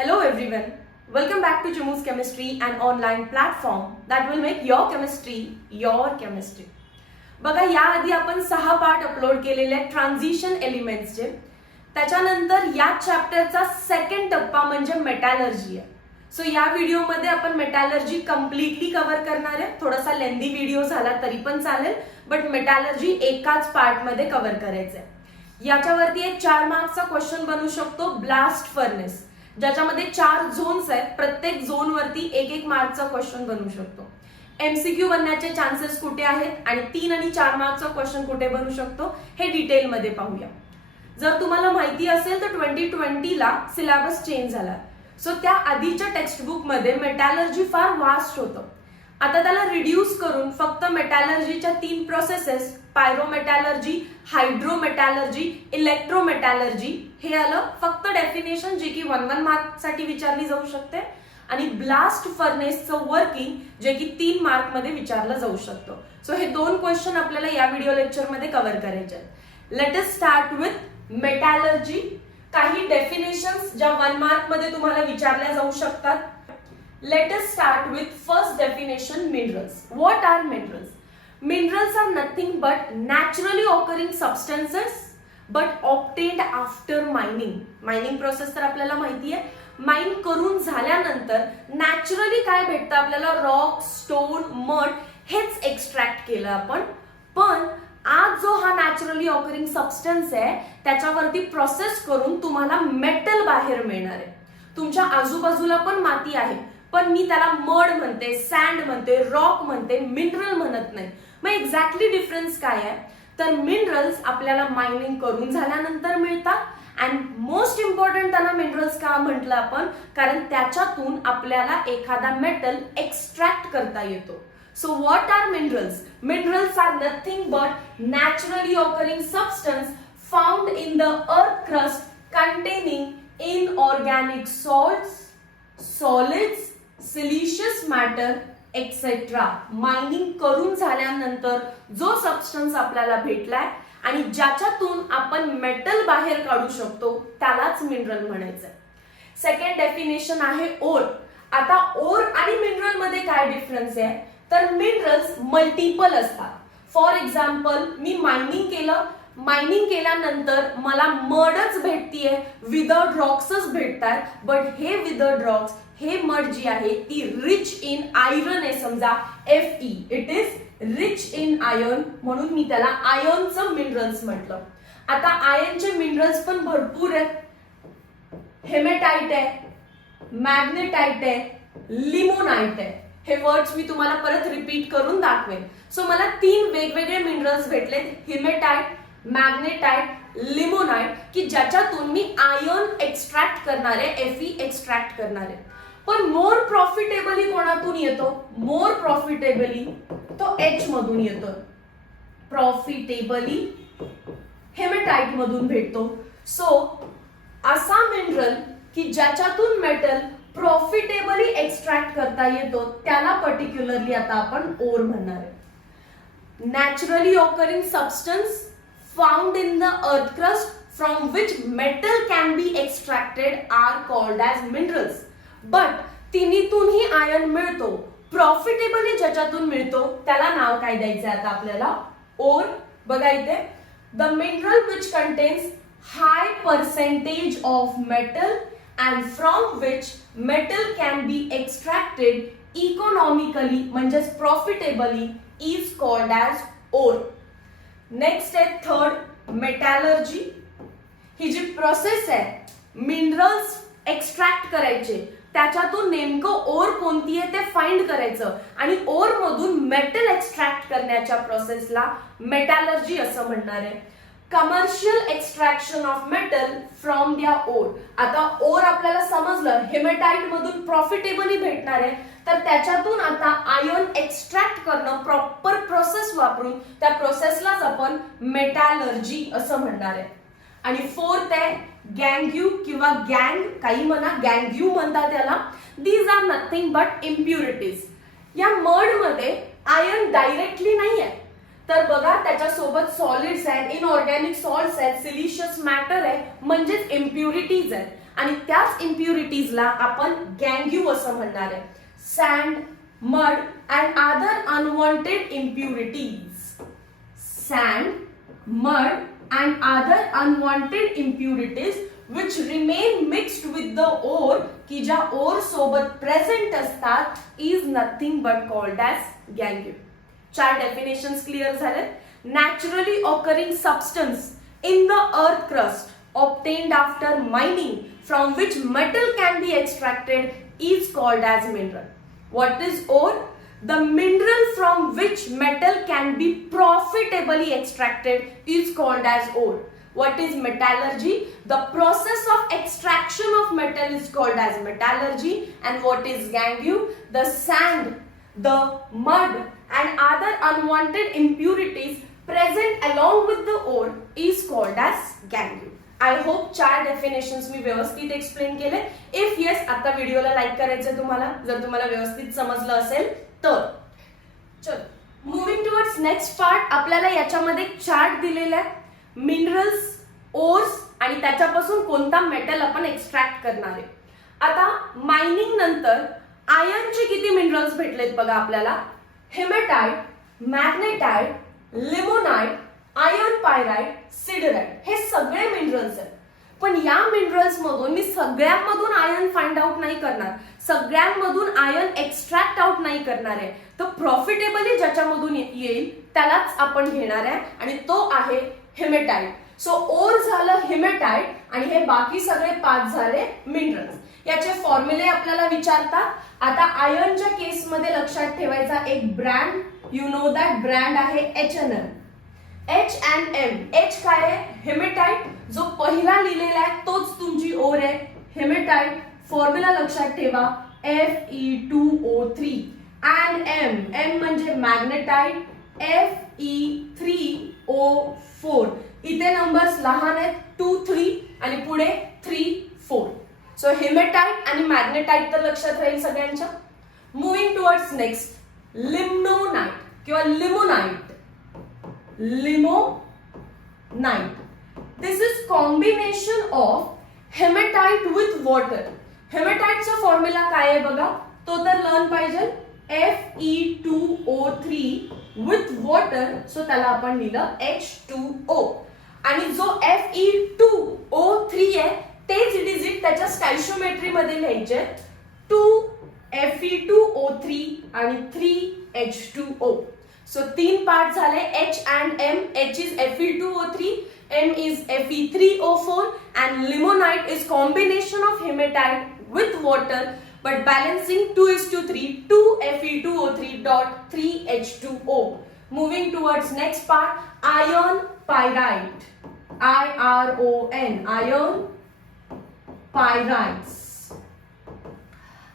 Hello everyone, welcome back to Chimu's Chemistry, an online platform that will make your chemistry your chemistry. बघा याआधी आपण 6 part upload केलेले आहेत transition एलिमेंट्सचे. त्याच्यानंतर या चॅप्टरचा सेकंड टप्पा म्हणजे मेटॅलर्जी आहे. सो या व्हिडिओमध्ये आपण मेटॅलर्जी कम्प्लिटली कव्हर करणार आहे. थोडासा लेंदी व्हिडिओ झाला तरी पण चालेल, बट मेटॅलर्जी एकाच पार्ट मध्ये कव्हर करायचं आहे. याच्यावरती एक 4 मार्क्सचा क्वेश्चन बनू शकतो, ब्लास्ट फर्नेस, ज्याच्यामध्ये 4 झोन्स आहेत. प्रत्येक झोन वरती 1-1 मार्कचा क्वेश्चन बनू शकतो. एमसीक्यू बनण्याचे चान्सेस कुठे आहेत आणि 3 आणि 4 मार्कचा क्वेश्चन कुठे बनू शकतो हे डिटेल मध्ये पाहूया. जर तुम्हाला माहिती असेल तर 2020 ला सिलेबस चेंज झाला. सो त्या आधीच्या टेक्स्टबुक मध्ये मेटॅलर्जी फार वास्ट होतं. आता त्याला रिड्यूस करून फक्त मेटॅलर्जीच्या 3 प्रोसेसेस, पायरोमेटॅलर्जी, हायड्रोमेटॅलर्जी, इलेक्ट्रोमेटॅलर्जी हे आलं. फक्त डेफिनेशन जी की 1-1 मार्क साठी विचारली जाऊ शकते, आणि ब्लास्ट फर्नेसचं वर्किंग जे की 3 मार्क मध्ये विचारलं जाऊ शकतं. सो हे 2 क्वेश्चन आपल्याला या व्हिडिओ लेक्चर मध्ये कव्हर करायचे आहेत. Let us start with metallurgy. काही डेफिनेशन्स ज्या 1 मार्क मध्ये तुम्हाला विचारल्या जाऊ शकतात. Let us start with first definition, minerals. What are minerals? Minerals are nothing but naturally occurring substances but obtained after mining. Mining process तर आपल्याला माहिती आहे. माइन करून झाल्यानंतर नॅचरली काय भेटतं आपल्याला, रॉक, स्टोन, मड हेच एक्स्ट्रॅक्ट केलं आपण. पण आज जो हा नॅचरली ऑकरिंग सबस्टन्स आहे त्याच्यावरती प्रोसेस करून तुम्हाला मेटल बाहेर मिळणार आहे. तुमच्या आजूबाजूला पण माती आहे, पण मी त्याला मड म्हणते, सँड म्हणते, रॉक म्हणते, मिनरल म्हणत नाही. मग एक्झॅक्टली डिफरन्स काय आहे तर मिनरल्स आपल्याला मायनिंग करून झाल्यानंतर मिळतात. अँड मोस्ट इम्पॉर्टंट त्यांना मिनरल्स का म्हटलं आपण, कारण त्याच्यातून आपल्याला एखादा मेटल एक्स्ट्रॅक्ट करता येतो. So what are minerals? Minerals are nothing but naturally occurring substance found in the earth crust containing inorganic salts, solids, siliceous matter etcetera. Mining करून झाल्यानंतर जो सबस्टन्स आपल्याला भेटलाय आणि ज्याच्यातून आपण मेटल बाहेर काढू शकतो त्यालाच मिनरल म्हणायचं. सेकंड डेफिनेशन आहे ओर. आता ओर आणि मिनरल मध्ये काय डिफरन्स आहे तर मिनरल्स मल्टिपल असतात. फॉर एक्झाम्पल मी मायनिंग केल्यानंतर मला मडच भेटतीये, विदाउट रॉक्सच भेटतात. बट हे विदाउट रॉक्स, हे मड जी आहे ती रिच इन आयरन आहे. समजा Fe, it is rich in iron, म्हणून मी त्याला आयर्नचं मिनरल्स म्हटलं. आता आयर्नचे मिनरल्स पण भरपूर आहेत. हेमेटाइट आहे, मॅग्नेटाइट आहे, लिमोनाइट आहे. हे वर्ड्स मी तुम्हाला परत रिपीट करून दाखवेन. सो मला 3 वेगवेगळे मिनरल्स भेटले, हेमेटाइट, मॅग्नेटाइट, लिमोनाइट, की ज्याच्यातून मी आयर्न एक्स्ट्रॅक्ट करणारे, Fe एक्स्ट्रॅक्ट करणारे. पण मोर प्रॉफिटेबली कोणातून येतो? मोर प्रॉफिटेबली तो H मधून येतो. प्रॉफिटेबली हेमेटाइट मधून भेटतो. सो असा मिनरल की ज्याच्यातून मेटल प्रॉफिटेबली एक्स्ट्रॅक्ट करता येतो त्याला पर्टिक्युलरली आता आपण ओर म्हणणार आहे. Naturally occurring substance found in the earth crust from which metal can be extracted are called as minerals. But तिन्हीतूनही आयर्न मिळतो, प्रॉफिटेबली ज्याच्यातून मिळतो त्याला नाव काय द्यायचं आता आपल्याला? ओर. बघा इथे, the mineral which contains high percentage of metal and from which metal can be extracted economically म्हणजे profitably is called as ore. Next आहे थर्ड मेटॅलर्जी. ही जी प्रोसेस आहे मिनरल्स एक्स्ट्रॅक्ट करायचे, त्याच्यातून नेमकं ओर कोणती आहे ते फाइंड करायचं आणि ओर मधून मेटल एक्स्ट्रॅक्ट करण्याच्या प्रोसेसला मेटॅलर्जी असं म्हणणार आहे. Commercial extraction of metal from द्या ओर. आता ओर आपल्याला समजलं हेमेटाइट मधून प्रॉफिटेबली भेटणार आहे, तर त्याच्यातून आता आयर्न एक्स्ट्रॅक्ट करणं प्रॉपर प्रोसेस वापरून त्या प्रोसेसलाच आपण मेटॅलर्जी असं म्हणणार आहे. आणि फोर्थ आहे गँग्यू किंवा गँग, काही म्हणा, गँग्यू म्हणतात त्याला. These are nothing but impurities. या मड मध्ये आयर्न डायरेक्टली नाही आहे, तर बघा त्याच्यासोबत सॉलिड्स आहेत, इनऑर्गॅनिक सॉल्ट्स आहेत, सिलिशियस मॅटर आहे, म्हणजेच इम्प्युरिटीज आहेत. आणि त्याच इम्प्युरिटीजला आपण गँग्यू असं म्हणणार आहे. Sand, mud and other unwanted impurities. Sand, mud and other unwanted impurities which remain mixed with the ore, की ज्या ore सोबत प्रेझेंट असतात, is nothing but called as gangue. 4 definitions clear झाले. Naturally occurring substance in the earth crust obtained after mining from which metal can be extracted is called as mineral. What is ore? The mineral from which metal can be profitably extracted is called as ore. What is metallurgy? The process of extraction of metal is called as metallurgy. And what is gangue? The sand, the mud and other unwanted impurities present along with the ore is called as gangue. I hope 4 definitions मी व्यवस्थित explain केले. If yes, आता व्हिडिओला like करायचं तुम्हाला, जर तुम्हाला व्यवस्थित समजलं असेल तर. चल, मूव्हिंग टुवर्ड्स नेक्स्ट पार्ट. आपल्याला याच्यामध्ये चार्ट दिलेला आहे. मिनरल्स, ओर्स आणि त्याच्यापासून कोणता मेटल आपण एक्स्ट्रॅक्ट करणार आहे. आता मायनिंग नंतर आयर्नचे किती मिनरल्स भेटलेत बघा आपल्याला. हेमॅटाइट, मॅग्नेटाइट, लिमोनाइट, आयर्न पायराइट, सिडराइट हे सगळे मिनरल्स आहेत. पण या मिनरल्स मधून मी सगळ्यांमधून आयर्न फाइंड आउट नाही करणार, सगळ्यांमधून आयर्न एक्स्ट्रॅक्ट आउट नाही करणार आहे. तर प्रॉफिटेबली ज्याच्यामधून येईल त्यालाच आपण घेणार आहे आणि तो आहे हेमॅटाइट. सो ओर झालं हेमॅटाइट आणि हे बाकी सगळे 5 झाले मिनरल्स. याचे फॉर्म्युले आपल्याला विचारतात. आता आयर्नच्या केसमध्ये लक्षात ठेवायचा एक brand, you know that brand आहे HNM. H&M. H काय आहे? हेमॅटाइट. जो पहिला लिहिलेला आहे तोच तुमची ओर आहे, हेमॅटाइट. फॉर्म्युला लक्षात ठेवा Fe2O3 and M म्हणजे मॅग्नेटाइट, Fe3O4. इथे नंबर्स लहान आहेत, 2, 3 आणि पुढे 3, 4. सो हेमॅटाइट आणि मॅग्नेटाइट तर लक्षात राहील सगळ्यांच्या. मुव्हिंग टुवर्ड्स नेक्स्ट, लिम्नोनाइट किंवा limonite. Limonite. This is combination of hematite with water. हेमॅटाइटचा फॉर्म्युला काय आहे बघा, तो तर लर्न पाहिजे. Fe2O3 विथ वॉटर, सो त्याला आपण लिहिलं H2O. आणि जो Fe2O3 आहे तेच डिजिट त्याच्या स्टॅइशियोमेट्री मध्ये लिहायचे, 2 Fe2O3 आणि 3 H2O. सो 3 पार्ट झाले H and M. H is Fe2O3, M is Fe3O4 and limonite is combination of hematite with water but balancing 2:3, 2 Fe2O3 dot 3 H2O. Moving towards next part, iron pyrite. IRON, iron pyrites.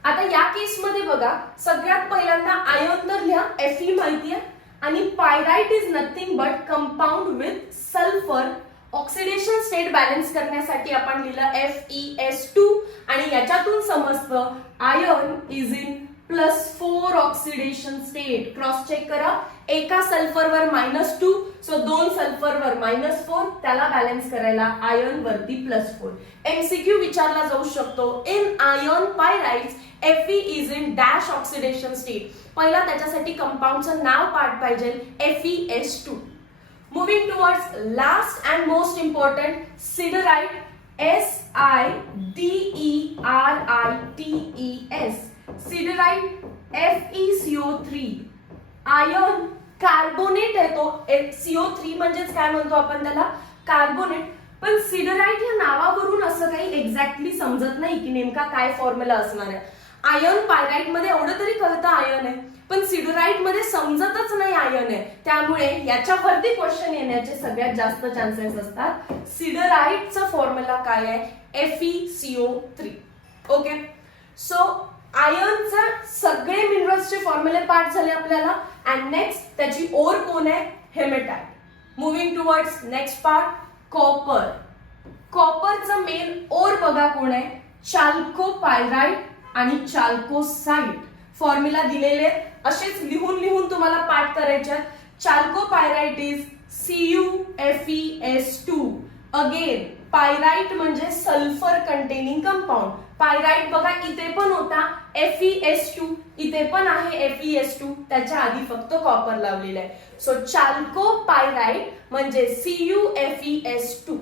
आता या केस मध्ये बघा, सगळ्यात पहिल्यांदा iron तर लिहा, Fe माहितीये, आणि pyrite is nothing but compound with sulphur. Oxidation state balance करण्यासाठी आपण लिहिलं FeS2 आणि याच्यातून समजतं iron is in +4 oxidation state. Cross check करा, एका सल्फरवर -2, सो 2 सल्फरवर -4, त्याला बॅलन्स करायला आयर्न वरती +4. MCQ विचारला जाऊ शकतो, in iron pyrites Fe is in dash oxidation state. पहिला त्याच्यासाठी कंपाऊंडचं नाव पाठ पाहिजे, FeS2. Moving towards last and most important, siderite. SIDERITES. Siderite, FeCO3. Iron carbonate आहे तो, CO3 म्हणजेच काय म्हणतो आपण त्याला, कार्बोनेट. पण सिडराइट या नावावरून असं काही एक्झॅक्टली समजत नाही की नेमका काय फॉर्म्युला असणार आहे. आयर्न पायराइट मध्ये एवढं तरी कळतं आयर्न आहे, पण सिडराइट मध्ये समजतच नाही आयर्न आहे. त्यामुळे याच्यावरती क्वेश्चन येण्याचे सगळ्यात जास्त चान्सेस असतात. सिडराइटचा फॉर्म्युला काय आहे, FeCO3. ओके, सो आयर्नचा सगळे मिनरल्सचे फॉर्म्युले पाठ झाले आपल्याला. अँड नेक्स्ट त्याची ओर कोण आहे, hematite. Moving towards next part, copper. कॉपरचं मेन ओर बघा कोण आहे, चाल्कोपायराइट आणि चाल्कोसाइट. फॉर्म्युला दिलेले असेच लिहून लिहून तुम्हाला पाठ करायचे. चाल्कोपायराइट इज CuFeS2. अगेन पायराइट म्हणजे सल्फर कंटेनिंग कंपाऊंड. पायराइट बघा इथे पण होता FeS2, इथे पण आहे FeS2, त्याच्या आधी फक्त कॉपर लावलेलं आहे. सो चाल्को पायराइट म्हणजे CuFeS2.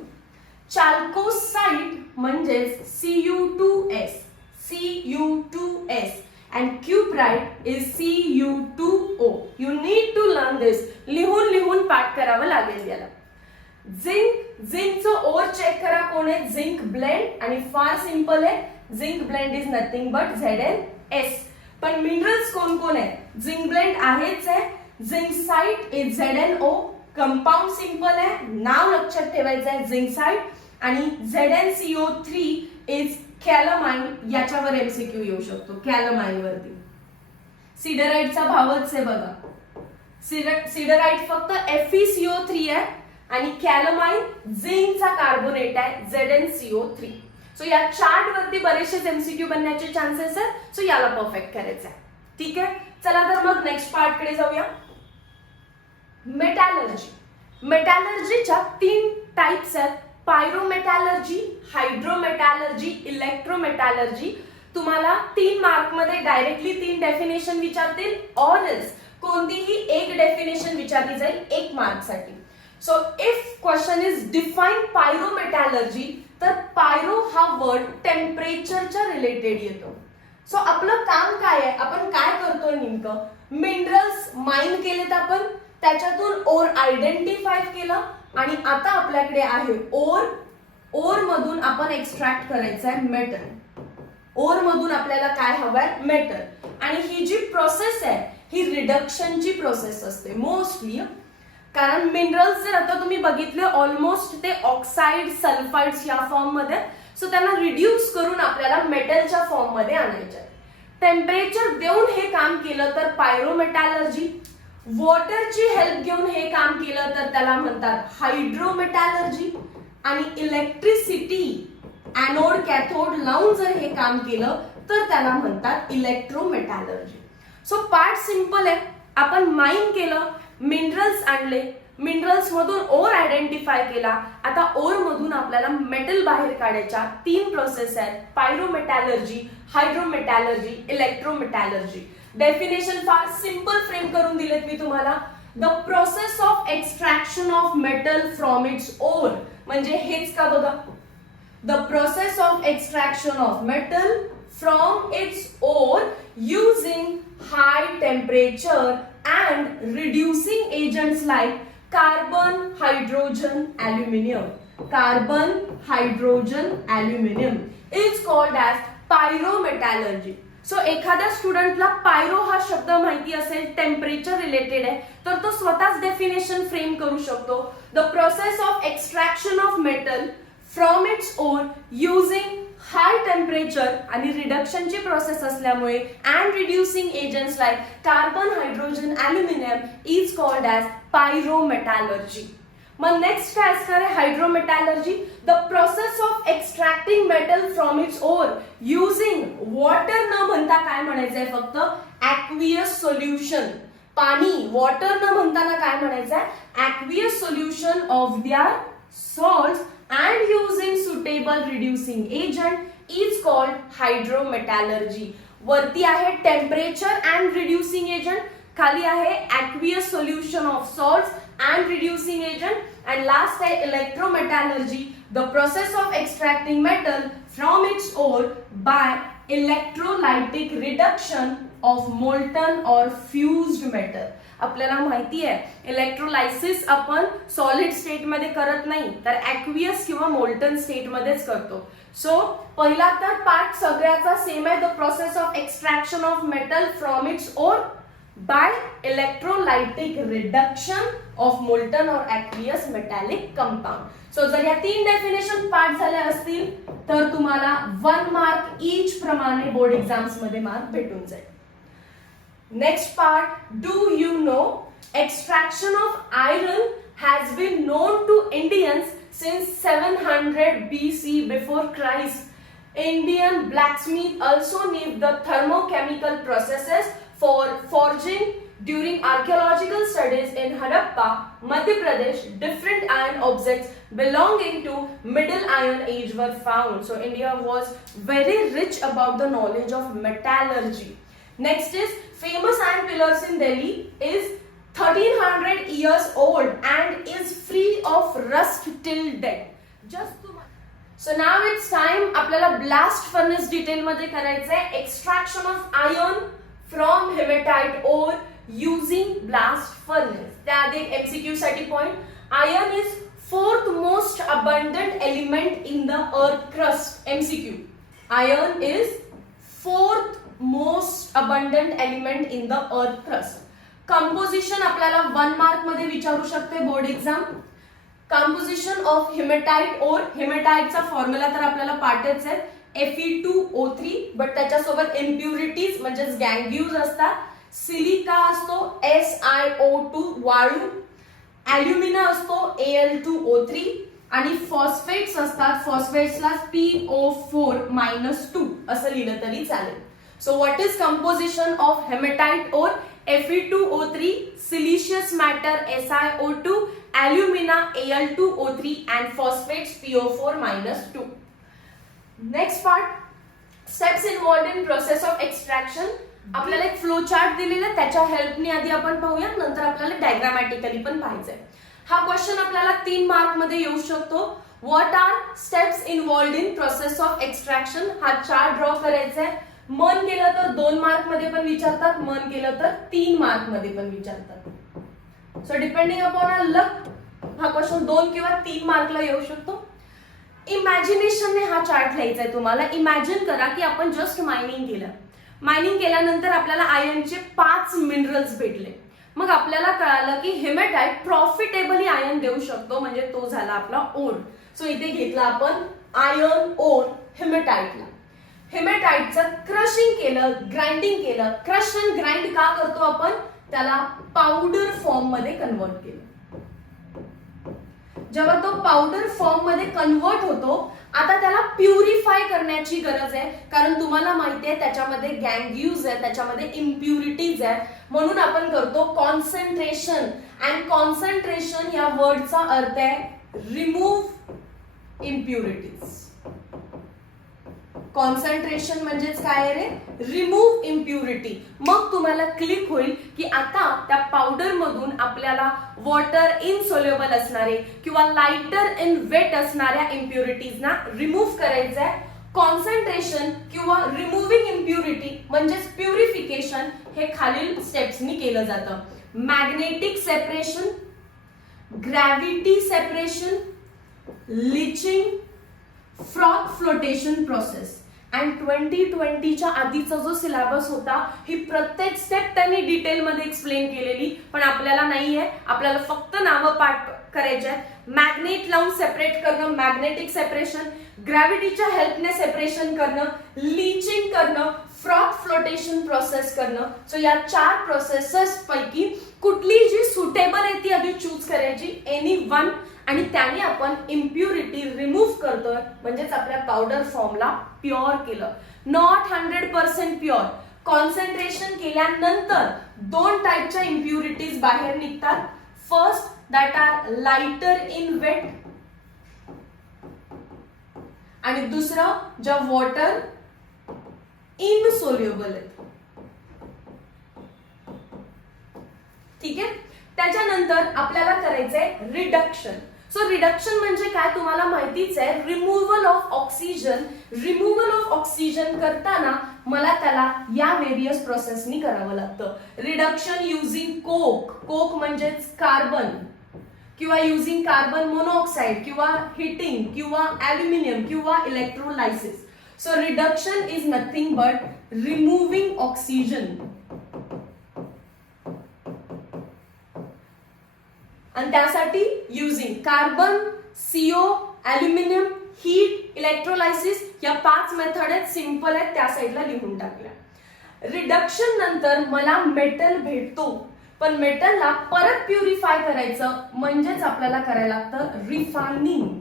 चाल्कोसाइट म्हणजे Cu2S, Cu2S. And cuprite is Cu2O. You need to learn this. लिहून पाठ करावं लागेल याला. झिंकचं ओर चेक करा कोण आहे, झिंक ब्लेंड, आणि फार सिंपल आहे, zinc blend is nothing but ZnS. पण मिनरल्स कोण कोण आहे, झिंक ब्लेंड आहेच आहे, झिंकसाइट इज ZnO. कंपाऊंड सिंपल आहे, नाव लक्षात ठेवायचं आहे झिंकसाइट, आणि ZnCO3 इज कॅलमाइन. याच्यावर MCQ येऊ शकतो कॅलमाइन वरती. सिडराइटचा भावच आहे बघा, सिडराइट फक्त FeCO3 आहे आणि कॅलमाइन झिंकचा कार्बोनेट आहे ZnCO3. सो या चार्ट वरती बरेचसे MCQ बनण्याचे चान्सेस आहेत. सो याला परफेक्ट करायचं आहे. ठीक आहे, चला तर मग नेक्स्ट पार्ट कडे जाऊया. मेटॅलर्जी. मेटॅलर्जीच्या 3 टाइप्स आहेत, पायरोमेटॅलर्जी, हायड्रोमेटॅलर्जी, इलेक्ट्रोमेटॅलर्जी. तुम्हाला 3 मार्क मध्ये डायरेक्टली 3 डेफिनेशन विचारतील, ऑर एल्स कोणतीही एक डेफिनेशन विचारली जाईल 1 मार्क साठी. So if question is define pyrometallurgy, तर पायरो हा वर्ड टेम्परेचरच्या रिलेटेड येतो. सो आपलं काम काय आहे, आपण काय करतोय नेमकं, मिनरल्स माइन केलेत आपण, त्याच्यातून ओर आयडेंटिफाय केलं, आणि आता आपल्याकडे आहे ओर. ओर मधून आपण एक्स्ट्रॅक्ट करायचं आहे मेटल. ओर मधून आपल्याला काय हवंय, मेटल. आणि ही जी प्रोसेस आहे ही रिडक्शनची प्रोसेस असते मोस्टली, कारण मिनरल्स जर आता तुम्ही बघितले ऑलमोस्ट ते ऑक्साइड, सल्फाइड्स या फॉर्म मध्ये, सो त्यांना रिड्यूस करून आपल्याला मेटलच्या फॉर्म मध्ये आणायचे. टेम्परेचर देऊन हे काम केलं तर पायरोमेटॅलर्जी, वॉटरची हेल्प घेऊन हे काम केलं तर त्याला म्हणतात हायड्रोमेटॅलर्जी, आणि इलेक्ट्रिसिटी एनोड कॅथोड लावून जर हे काम केलं तर त्याला म्हणतात इलेक्ट्रोमेटॅलर्जी. सो पार्ट सिंपल आहे, आपण माइन केलं, मिनरल्स आणले, मिनरल्स मधून ओर आयडेंटिफाय केला, आता ओर मधून आपल्याला मेटल बाहेर काढायच्या 3 प्रोसेस आहेत, पायरोमेटॅलर्जी, हायड्रोमेटॅलर्जी, इलेक्ट्रोमेटॅलर्जी. डेफिनेशन फार सिंपल फ्रेम करून दिलेत मी तुम्हाला. The process of extraction of metal from its ore, म्हणजे हेच का बघा, the process of extraction of metal from its ore using high temperature and reducing agents like carbon, hydrogen, aluminium. Carbon, hydrogen, aluminium is called as pyrometallurgy. So एखाद्या स्टुडंटला pyro हा शब्द माहिती असेल, टेम्परेचर रिलेटेड आहे, तर तो स्वतःच डेफिनेशन फ्रेम करू शकतो. The process of extraction of metal from its ore using high temperature, आणि रिडक्शनची प्रोसेस असल्यामुळे and reducing agents like carbon, hydrogen, aluminium is called as pyrometallurgy. मग नेक्स्ट काय असणार आहे, hydrometallurgy. The process of extracting metal from its ore using water न म्हणता काय म्हणायचंय, फक्त ॲक्वियस सोल्युशन. पाणी, वॉटर न म्हणताना काय म्हणायचंय, aqueous solution of their salts and using suitable reducing agent is called hydrometallurgy. वरती आहे टेम्परेचर अँड रिड्युसिंग एजंट, खाली आहे aqueous solution of salts and reducing agent, and last is electrometallurgy, the process of extracting metal from its ore by electrolytic reduction of molten or fused metal. आपल्याला माहिती आहे electrolysis आपण solid state मध्ये करत नाही, तर ॲक्वियस किंवा molten state मध्येच करतो. सो पहिला तर पार्ट सगळ्याचा सेम आहे, the process of extraction of metal from its or by electrolytic reduction of molten or aqueous metallic compound. So जर या 3 डेफिनेशन पार्ट झाले असतील तर तुम्हाला 1 मार्क ईच प्रमाणे बोर्ड एक्झाम्स मध्ये मार्क भेटून जाईल. Next part, do you know extraction of iron has been known to Indians since 700 BC before Christ. Indian blacksmith also knew the thermochemical processes for forging During archaeological studies in Harappa, Madhya Pradesh, different iron objects belonging to Middle Iron Age were found. So India was very rich about the knowledge of metallurgy. Next is famous iron pillars in Delhi is 1300 years old and is free of rust till date. So now it's time आपल्याला blast furnace detail मध्ये करायचं आहे. Extraction of iron from hematite ore using blast furnace. त्याआधी MCQ साठी point. Iron is fourth most abundant element in the earth crust. MCQ. Iron is fourth most abundant element in the earth crust. Composition आपल्याला 1 mark मध्ये विचारू शकते board exam. Composition of hematite ore. हेमेटाइटचा formula तर आपल्याला पाठच आहे Fe2O3, but त्याच्यासोबत इम्प्युरिटीज म्हणजे गँग्यूज असतात. सिलिका असतो SiO2 वाळू, ॲल्युमिना असतो Al2O3 आणि फॉस्फेट्स असतात. फॉस्फेट्सला PO4-2 असं लिहिलं तरी चालेल. So what is composition of hematite ore? Fe2O3, silicious matter SiO2, alumina Al2O3 and phosphates PO4-2. Next part, steps involved in process of extraction. आपल्याला एक फ्लो चार्ट दिलेला, त्याच्या हेल्पने आधी आपण पाहूया, नंतर आपल्याला डायग्रामॅटिकली पण पाहायचंय. हा क्वेश्चन आपल्याला 3 मार्क मध्ये येऊ शकतो. What are steps involved in process of extraction? हा चार्ट ड्रॉ करायचा आहे. मन केलं तर 2 मार्क मध्ये पण विचारतात, मन केलं तर 3 मार्क मध्ये पण विचारतात. So depending upon a luck हा क्वेश्चन 2 किंवा 3 मार्कला येऊ शकतो. इमॅजिनेशनने हा चार्ट लिहायचा आहे तुम्हाला. इमॅजिन करा की आपण जस्ट मायनिंग केलं. मायनिंग केल्यानंतर आपल्याला आयर्नचे 5 मिनरल्स भेटले. मग आपल्याला कळालं की हेमेटाइट प्रॉफिटेबली आयर्न देऊ शकतो, म्हणजे तो झाला आपला ओर. सो इथे घेतला आपण आयर्न ओर हेमेटाइटला. हेमेटाइटचं क्रशिंग केलं, ग्राइंडिंग केलं. क्रश अँड ग्राइंड का करतो आपण? त्याला पावडर फॉर्म मध्ये कन्वर्ट केलं. जेव्हा तो पावडर फॉर्म मध्ये कन्वर्ट होतो, आता त्याला प्युरिफाय करण्याची गरज आहे, कारण तुम्हाला माहिती आहे त्याच्यामध्ये गँग्यूज आहे, त्याच्यामध्ये इम्प्युरिटीज आहे. म्हणून आपण करतो कॉन्सन्ट्रेशन. अँड कॉन्सन्ट्रेशन या वर्डचा अर्थ आहे रिमूव्ह इम्प्युरिटीज. कॉन्सन्ट्रेशन म्हणजेच काय रे? Remove impurity. मग तुम्हाला क्लिक होईल की आता त्या पावडर मधून आपल्याला वॉटर इनसोल्युबल असणारे किंवा लाइटर इन वेट असणाऱ्या इम्प्युरिटीजना रिमूव्ह करायचं आहे. कॉन्सन्ट्रेशन किंवा रिमूव्हिंग इम्प्युरिटी म्हणजेच प्युरिफिकेशन हे खालील स्टेप्सनी केलं जातं. Magnetic separation, gravity separation, leaching, froth flotation process. And 2020च्या आधीचा जो सिलेबस होता, ही प्रत्येक स्टेप त्यांनी डिटेलमध्ये एक्सप्लेन केलेली, पण आपल्याला नाहीये. आपल्याला फक्त नावं पाठ करायचे आहेत. मॅग्नेट लावून सेपरेट करणं, मॅग्नेटिक सेपरेशन, ग्रॅव्हिटीच्या हेल्पने सेपरेशन करणं, लिचिंग करणं, फ्रॉथ फ्लोटेशन प्रोसेस करणं. सो या 4 प्रोसेसेस पैकी कुठली जी सुटेबल आहे ती आधी चूज करायची, एनी वन. आणि त्याने आपण इम्प्युरिटी रिमूव्ह करतोय, म्हणजेच आपल्या पावडर फॉर्मला प्युअर केलं. Not 100% pure. कॉन्सन्ट्रेशन केल्यानंतर 2 टाईपच्या इम्प्युरिटीज बाहेर निघतात. First that are lighter in weight, आणि दुसरं ज्या वॉटर इनसोल्युबल आहेत. ठीक आहे. त्याच्यानंतर आपल्याला करायचंय रिडक्शन. सो रिडक्शन म्हणजे काय तुम्हाला माहितीच आहे, removal of oxygen. Removal of oxygen करताना मला त्याला या व्हेरियस प्रोसेसनी करावं लागतं. रिडक्शन युझिंग कोक. कोक म्हणजेच कार्बन, किंवा युझिंग कार्बन मोनॉक्साइड, किंवा हिटिंग, किंवा ॲल्युमिनियम, किंवा electrolysis. So reduction is nothing but removing oxygen. आणि त्यासाठी using carbon, CO, aluminium, heat, electrolysis या 5 मेथड आहेत. सिंपल आहेत, त्या साईडला लिहून टाकल्या. रिडक्शन नंतर मला मेटल भेटतो, पण मेटलला परत प्युरिफाय करायचं, म्हणजेच आपल्याला करायला लागतं रिफायनिंग.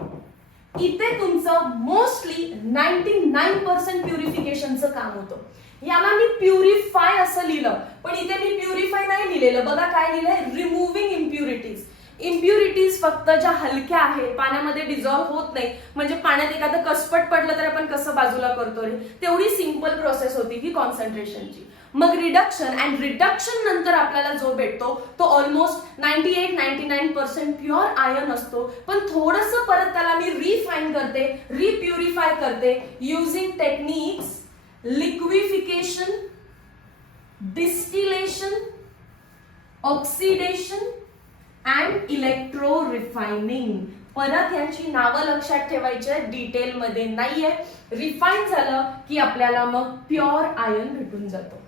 इथे तुमचं मोस्टली 99% प्युरिफिकेशनचं काम होतं. याला मी प्युरिफाय असं लिहिलं, पण इथे मी प्युरिफाय नाही लिहिलेलं. बघा काय लिहिलंय, रिमूव्हिंग इम्प्युरिटीज. इम्प्युरिटीज फक्त ज्या हलक्या आहेत, पाण्यामध्ये डिझॉल्व्ह होत नाही, म्हणजे पाण्यात एखादं कसपट पडलं तर आपण कसं बाजूला करतो रे, तेवढी सिंपल प्रोसेस होती ही कॉन्सन्ट्रेशनची. मग रिडक्शन, अँड रिडक्शन नंतर आपल्याला जो भेटतो तो ऑलमोस्ट 98-99% प्युअर आयर्न असतो. पण थोडंसं परत त्याला मी रिफाईन करते, रिप्युरिफाय करते using techniques liquefaction, distillation, oxidation and electro refining. परत यांची नावं लक्षात ठेवायची, डिटेल मध्ये नाहीये. रिफाईन झालं की आपल्याला मग प्युअर आयर्न भेटून जातो.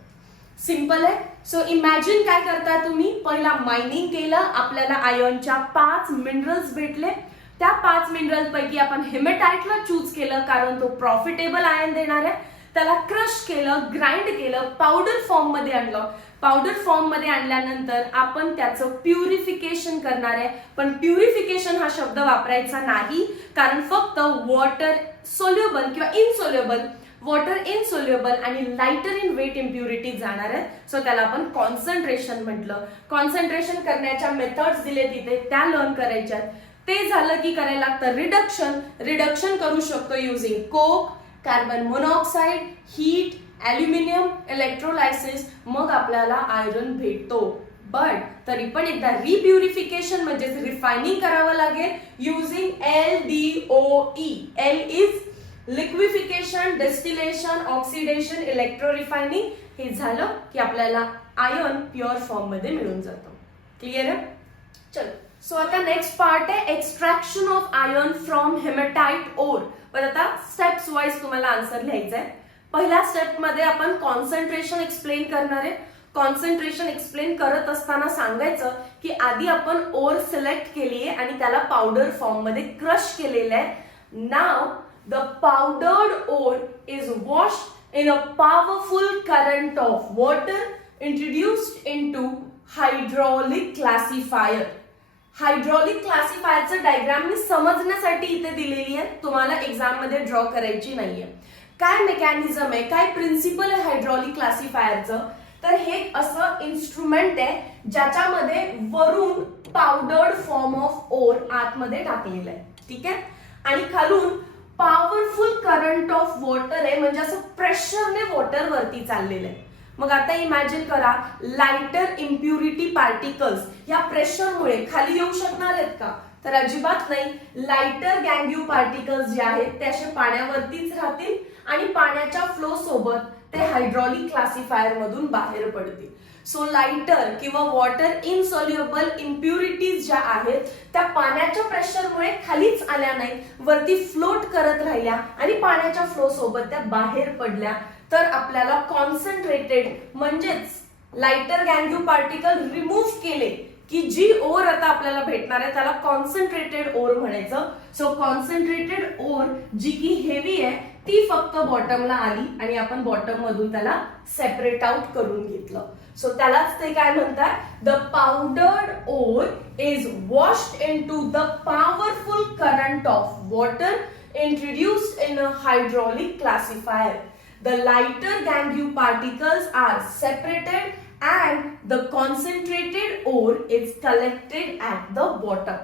सिंपल आहे. सो इमॅजिन काय करता तुम्ही, पहिला मायनिंग केलं, आपल्याला आयर्नच्या 5 मिनरल्स भेटले. त्या 5 मिनरल पैकी आपण हेमेटाइटला चूज केलं कारण तो प्रॉफिटेबल आयर्न देणार आहे. त्याला क्रश केलं, ग्राइंड केलं, पावडर फॉर्म मध्ये आणलं. पावडर फॉर्म मध्ये आणल्यानंतर आपण त्याचं प्युरिफिकेशन करणार आहे. पण प्युरिफिकेशन हा शब्द वापरायचा नाही, कारण फक्त वॉटर सोल्युबल किंवा इनसोल्युबल, वॉटर इनसोल्युबल आणि लाइटर इन वेट इम्प्युरिटी जाणार आहे. सो त्याला आपण कॉन्सन्ट्रेशन म्हटलं. कॉन्सन्ट्रेशन करण्याच्या मेथड्स दिले तिथे, त्या लर्न करायच्या. ते झालं की करायला लागतं रिडक्शन. रिडक्शन करू शकतो using coke, carbon monoxide, heat, aluminium, electrolysis. मग आपल्याला आयरन भेटतो. बट तरी पण एकदा रिप्युरिफिकेशन म्हणजे रिफायनिंग करावं लागेल using LDOE. L is liquefaction, distillation, oxidation, electro refining. हे झालं की आपल्याला आयर्न प्युअर फॉर्म मध्ये मिळून जातो. क्लिअर आहे? चलो, सो आता नेक्स्ट पार्ट आहे extraction of iron from hematite ore. पण आता स्टेप्स वाईज तुम्हाला आन्सर लिहायचा आहे. पहिल्या स्टेप मध्ये आपण कॉन्सन्ट्रेशन एक्सप्लेन करणार आहे. कॉन्सन्ट्रेशन एक्सप्लेन करत असताना सांगायचं की आधी आपण ओर सिलेक्ट केली आहे आणि त्याला पावडर फॉर्म मध्ये क्रश केलेलं आहे. नाव the powdered ore is washed in a powerful current of water introduced into hydraulic classifier. Hydraulic क्लासिफायरचं डायग्राम मी समजण्यासाठी इथे दिलेली आहे, तुम्हाला एक्झाम मध्ये ड्रॉ करायची नाहीये. काय मेकॅनिझम आहे, काय प्रिन्सिपल आहे हायड्रॉलिक क्लासिफायरचं, तर हे असं इन्स्ट्रुमेंट आहे ज्याच्यामध्ये वरून पावडर्ड फॉर्म ऑफ ओर आतमध्ये टाकलेलं आहे. ठीक आहे, आणि खालून पॉवरफुल करंट ऑफ वॉटर आहे, म्हणजे असं प्रेशरने वॉटर वरती चाललेलं आहे. मग आता इमॅजिन करा, लाइटर इम्प्युरिटी पार्टिकल्स या प्रेशरमुळे खाली येऊ शकणार आहेत का, तर अजिबात नाही. लाइटर गँग्यू पार्टिकल्स जे आहेत ते असे पाण्यावरतीच राहतील आणि पाण्याच्या फ्लो सोबत ते हायड्रॉलिक क्लासिफायर मधून बाहेर पडतील. सो लाइटर किंवा वॉटर इनसोल्युबल इम्प्युरिटीज ज्या आहेत त्या पाण्याच्या प्रेशरमुळे खालीच आल्या नाही, वरती फ्लोट करत राहिल्या आणि पाण्याच्या फ्लो सोबत त्या बाहेर पडल्या. तर आपल्याला कॉन्सन्ट्रेटेड म्हणजेच लाइटर गँग्यू पार्टिकल रिमूव्ह केले की जी ओर आता आपल्याला भेटणार आहे त्याला कॉन्सन्ट्रेटेड ओर म्हणायचं. सो कॉन्सन्ट्रेटेड ओर जी की हेवी आहे ती फक्त बॉटमला आली आणि आपण बॉटम मधून त्याला सेपरेट आउट करून घेतलं. सो त्यालाच ते काय म्हणतात, the powdered ore is washed into the powerful current of water introduced in a hydraulic classifier. The lighter gangue particles are separated and the concentrated ore is collected at the bottom.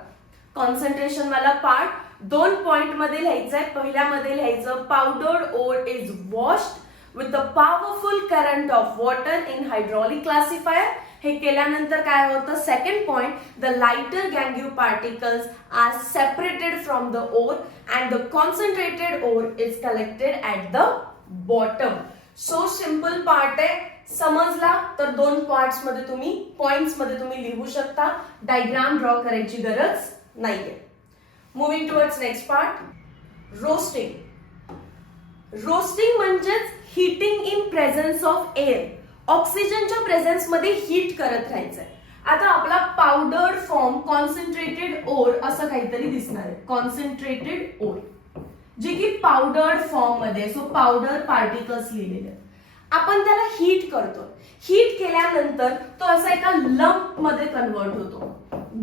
Concentration वाला part 2 point मध्ये लिहायचा आहे. पहिल्या मध्ये लिहायचं powdered ore is washed with the powerful current of water in hydraulic classifier. हे केल्यानंतर काय होतं, सेकंड पॉइंट, द लाइटर गँग्यू particles are separated from the ore and the concentrated ore is collected at the bottom. So simple part आहे. समजला तर 2 parts मध्ये तुम्ही पॉइंट्स मध्ये तुम्ही लिहू शकता, डायग्राम ड्रॉ करायची गरज नाहीये. Moving towards next part, roasting. Roasting म्हणजेच heating in presence of air. ऑक्सिजनच्या प्रेझेन्स मध्ये हीट करत राहायचंय. आता आपला पावडर्ड फॉर्म कॉन्सन्ट्रेटेड ओर असं काहीतरी दिसणार आहे. कॉन्सन्ट्रेटेड ओर जे की पावडर्ड फॉर्म मध्ये, सो पावडर पार्टिकल्स लिहिलेले. आपण त्याला हीट करतो. हीट केल्यानंतर तो असा एका लंप मध्ये कन्वर्ट होतो,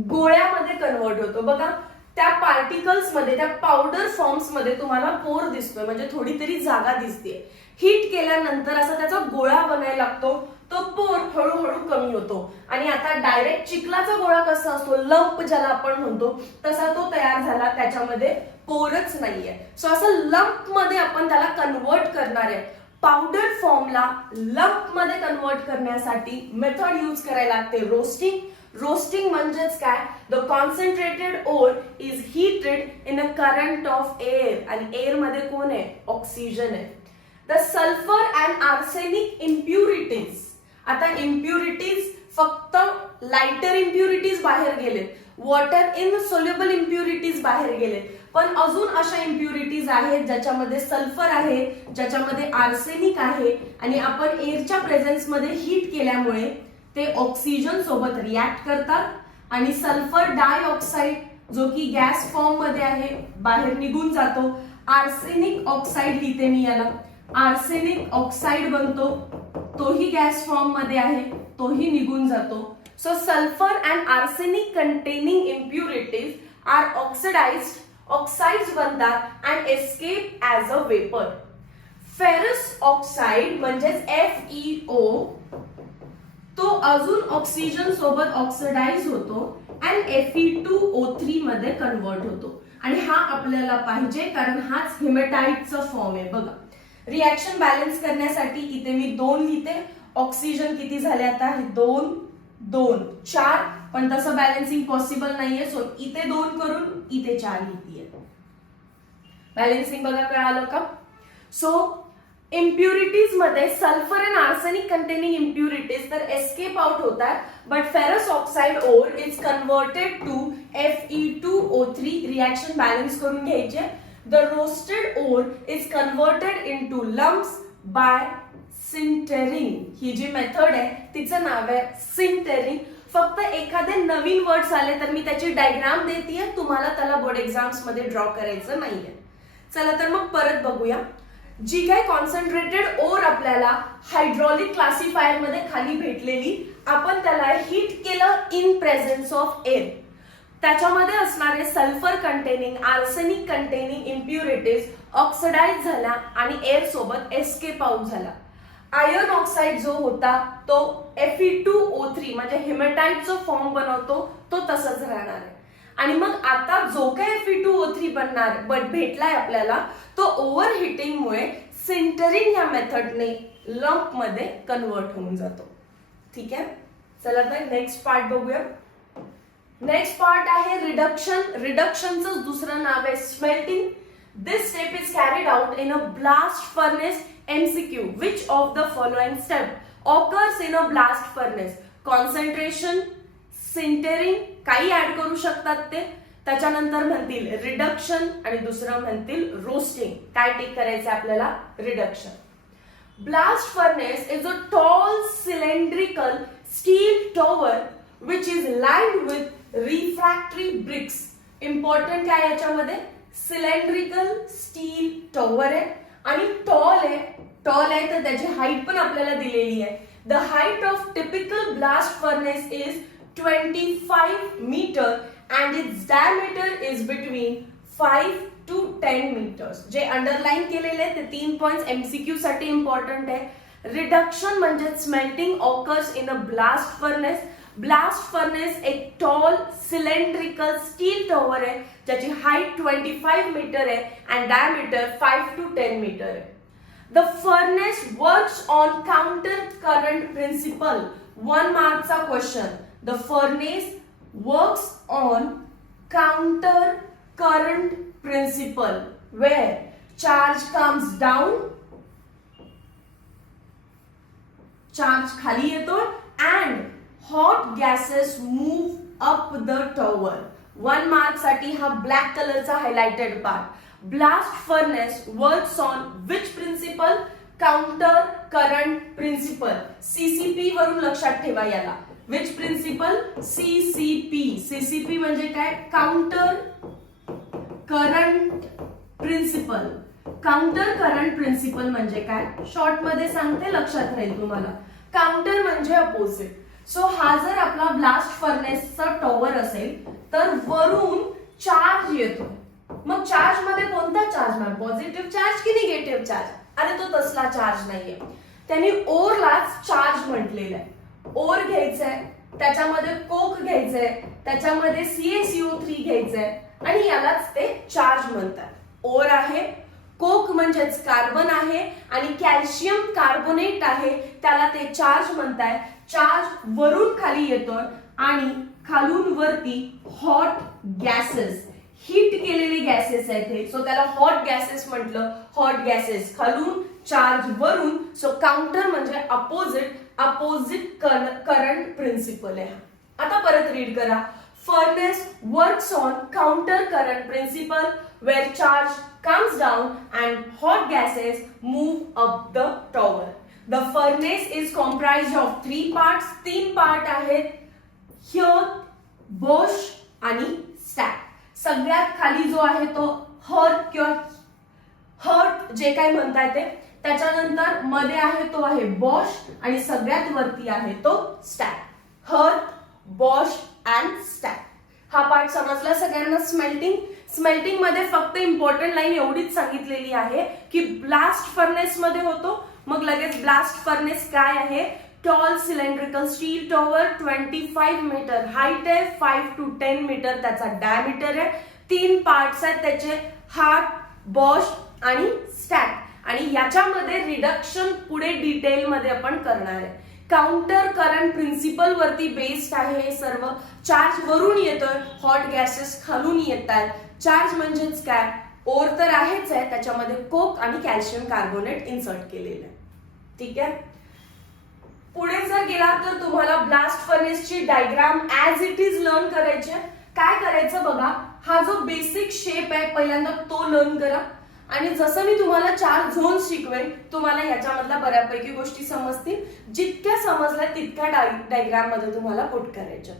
गोळ्यामध्ये कन्वर्ट होतो. बघा त्या पार्टिकल्स मध्ये, त्या पावडर फॉर्म्स मध्ये तुम्हाला पोर दिसतोय, म्हणजे थोडी तरी जागा दिसते. हीट केल्यानंतर असा त्याचा गोळा बनायला लागतो, तो पोर हळूहळू कमी होतो. आणि आता डायरेक्ट चिखलाचा गोळा कसा असतो, लंप ज्याला आपण म्हणतो, तसा तो तयार झाला, त्याच्यामध्ये पोरच नाहीये. सो असं लंप मध्ये आपण त्याला कन्वर्ट करणार आहे. पावडर फॉर्मला लंप मध्ये कन्वर्ट करण्यासाठी मेथड यूज करायला लागते रोस्टिंग. रोस्टिंग म्हणजेच काय, the concentrated ore is heated in a current of air, आणि एअर मध्ये कोण आहे, ऑक्सिजन आहे. The sulphur and arsenic impurities, आता इम्प्युरिटीज फक्त लाइटर इम्प्युरिटीज बाहेर गेले, वॉटर इन सोल्युबल इम्प्युरिटीज बाहेर गेले, पण अजून अशा इम्प्युरिटीज आहेत ज्याच्यामध्ये सल्फर आहे, ज्याच्यामध्ये आर्सेनिक आहे, आणि आपण एअरच्या प्रेझेन्स मध्ये हीट केल्यामुळे ते ऑक्सिजन सोबत रिॲक्ट करतात आणि सल्फर डायऑक्साईड जो की गॅस फॉर्म मध्ये आहे बाहेर निघून जातो. आर्सेनिक ऑक्साईड लिहिते मी याला, आर्सेनिक ऑक्साईड बनतो, तोही गॅस फॉर्म मध्ये आहे, तोही निघून जातो. So sulphur and arsenic containing impurities are oxidised, oxides बनतात and escape as a vapour. Ferrous oxide म्हणजेच FeO, तो अजून ऑक्सिजन सोबत ऑक्सिडाइज होतो अँड Fe2O3 मध्ये कन्वर्ट होतो. आणि हा आपल्याला पाहिजे कारण हाच हिमेटाइटचा फॉर्म आहे. बघा, रिएक्शन बॅलन्स करण्यासाठी इथे मी 2 लिहिते. ऑक्सिजन किती झाले आता, 2 2 4, पण तसं बॅलन्सिंग पॉसिबल नाहीये, सो इथे 2 करून इथे 4 लिहितीये. बॅलन्सिंग बघा कळालं का. सो इम्प्युरिटीज मध्ये sulphur and arsenic containing impurities तर एस्केप आउट होतात, but ferrous oxide ore is converted to Fe2O3. Reaction balance करून घ्यायचे. The roasted ore is converted into lumps by sintering. ही जी मेथड आहे तिचं नाव आहे सिंटरिंग. फक्त एखादे नवीन वर्ड्स आले तर मी त्याची डायग्राम देतेय, तुम्हाला त्याला बोर्ड एक्झाम्स मध्ये ड्रॉ करायचं नाहीये. चला तर मग परत बघूया. जी काय कॉन्सन्ट्रेटेड ओर आपल्याला हायड्रॉलिक क्लासिफायर मध्ये खाली भेटलेली, आपण त्याला हीट केलं इन प्रेझेन्स ऑफ एअर. त्याच्यामध्ये असणारे sulphur containing, arsenic containing impurities oxidise झाला आणि एअर सोबत एस्केप आउट झाला. आयर्न ऑक्साईड जो होता तो Fe2O3 म्हणजे हिमेटाइटचा फॉर्म बनवतो, तो तसंच राहणार आहे. आणि मग आता जो काही Fe2O3 बनणार भेटलाय आपल्याला, तो ओव्हर हिटिंगमुळे सिंटरिंग या मेथडने लंप मध्ये कन्वर्ट होऊन जातो. ठीक आहे, चला तर नेक्स्ट पार्ट बघूया. नेक्स्ट पार्ट आहे रिडक्शन. रिडक्शनचं दुसरं नाव आहे smelting. This step is carried out in a blast furnace. MCQ, which of the following step occurs in a blast furnace? Concentration, sintering, काही ऍड करू शकतात ते. त्याच्यानंतर म्हणतील रिडक्शन आणि दुसरं म्हणतील रोस्टिंग. काय टिक करायचं आपल्याला, reduction. Blast furnace is a tall cylindrical steel tower which is lined with refractory bricks. Important काय याच्यामध्ये, सिलेंड्रिकल स्टील टॉवर आहे आणि टॉल आहे. टॉल आहे तर त्याची हाईट पण आपल्याला दिलेली आहे. The height of typical blast furnace is 25 metre and its diameter is between 5 to 10 meters. जे अंडरलाईन केलेले ते 3 पॉइंट्स MCQ साठी इम्पॉर्टंट आहे. रिडक्शन म्हणजे smelting occurs in a blast furnace. Blast furnace एक टॉल सिलेंड्रिकल स्टील टॉवर आहे ज्याची height 25 metre आहे अँड डायमीटर 5 to 10 मीटर आहे. The furnace works on counter current principle. 1 मार्कचा question. The furnace works on counter current principle where charge comes down, charge खाली येतो and hot gases move up the tower. 1 mark साठी हा black कलरचा highlighted part. Blast furnace works on which principle, counter current principle. CCP वरून लक्षात ठेवा याला. Which principal, CCP. CCP म्हणजे काय, counter current principle. Counter current principle म्हणजे काय, शॉर्ट मध्ये सांगते, लक्षात राहील तुम्हाला. काउंटर म्हणजे अपोजिट. सो हा जर आपला ब्लास्ट फर्नेसचा टॉवर असेल तर वरून चार्ज येतो. मग चार्ज मध्ये कोणता चार्ज मॅम, पॉझिटिव्ह चार्ज की निगेटिव्ह चार्ज? अरे तो तसला चार्ज नाहीये. त्यांनी ओरलाच चार्ज म्हटलेलं आहे. ओर घ्यायचंय, त्याच्यामध्ये कोक घ्यायचंय, त्याच्यामध्ये CaCO3 घ्यायचंय आणि यालाच ते चार्ज म्हणतात. ओर आहे, कोक म्हणजेच कार्बन आहे आणि कॅल्शियम कार्बोनेट आहे, त्याला ते चार्ज म्हणताय. चार्ज वरून खाली येतोय आणि खालून वरती हॉट गॅसेस, हीट केलेले गॅसेस आहेत हे, सो त्याला हॉट गॅसेस म्हटलं. हॉट गॅसेस खालून, चार्ज वरून, सो काउंटर म्हणजे अपोजिट करंट प्रिन्सिपल आहे. आता परत रीड करा. Furnace works on counter current principle where charge comes down and hot gases move up the tower. The furnace is comprised of 3 parts. 3 part आहेत. Hearth, Bosch आणि stack. सगळ्यात खाली जो आहे तो हर्थ किंवा हर्थ जे काय म्हणताय ते, त्याच्यानंतर मध्ये आहे तो आहे बॉश आणि सगळ्यात वरती आहे तो stack. Hearth, Bosch and stack. हा पार्ट समजला सगळ्यांना. स्मेल्टिंग मध्ये फक्त इम्पॉर्टंट लाईन एवढीच सांगितलेली आहे की ब्लास्ट फर्नेस मध्ये होतो. मग लगेच ब्लास्ट फर्नेस काय आहे? Tall cylindrical steel tower, 25 metre height आहे, 5 to 10 मीटर त्याचा डायमीटर आहे. 3 पार्ट्स आहेत त्याचे, हार्थ, बॉश आणि स्टॅक. आणि याच्यामध्ये रिडक्शन पुढे डिटेल मध्ये आपण करणार आहे. काउंटर करंट प्रिन्सिपल वरती बेस्ड आहे हे सर्व. चार्ज वरून येतोय, हॉट गॅसेस खालून येत आहेत. चार्ज म्हणजेच काय? ओर तर आहेच आहे, त्याच्यामध्ये कोक आणि कॅल्शियम कार्बोनेट इन्सर्ट केलेलं आहे. ठीक आहे. पुढे जर गेला तर तुम्हाला ब्लास्ट फर्नेसची diagram as it is learn करायची. काय करायचं बघा, हा जो बेसिक शेप आहे पहिल्यांदा तो लर्न करा आणि जसं मी तुम्हाला 4 झोन शिकवेन तुम्हाला याच्यामधल्या बऱ्यापैकी गोष्टी समजतील. जितक्या समजल्या तितक्या डायग्राम मध्ये तुम्हाला पुट करायच्या.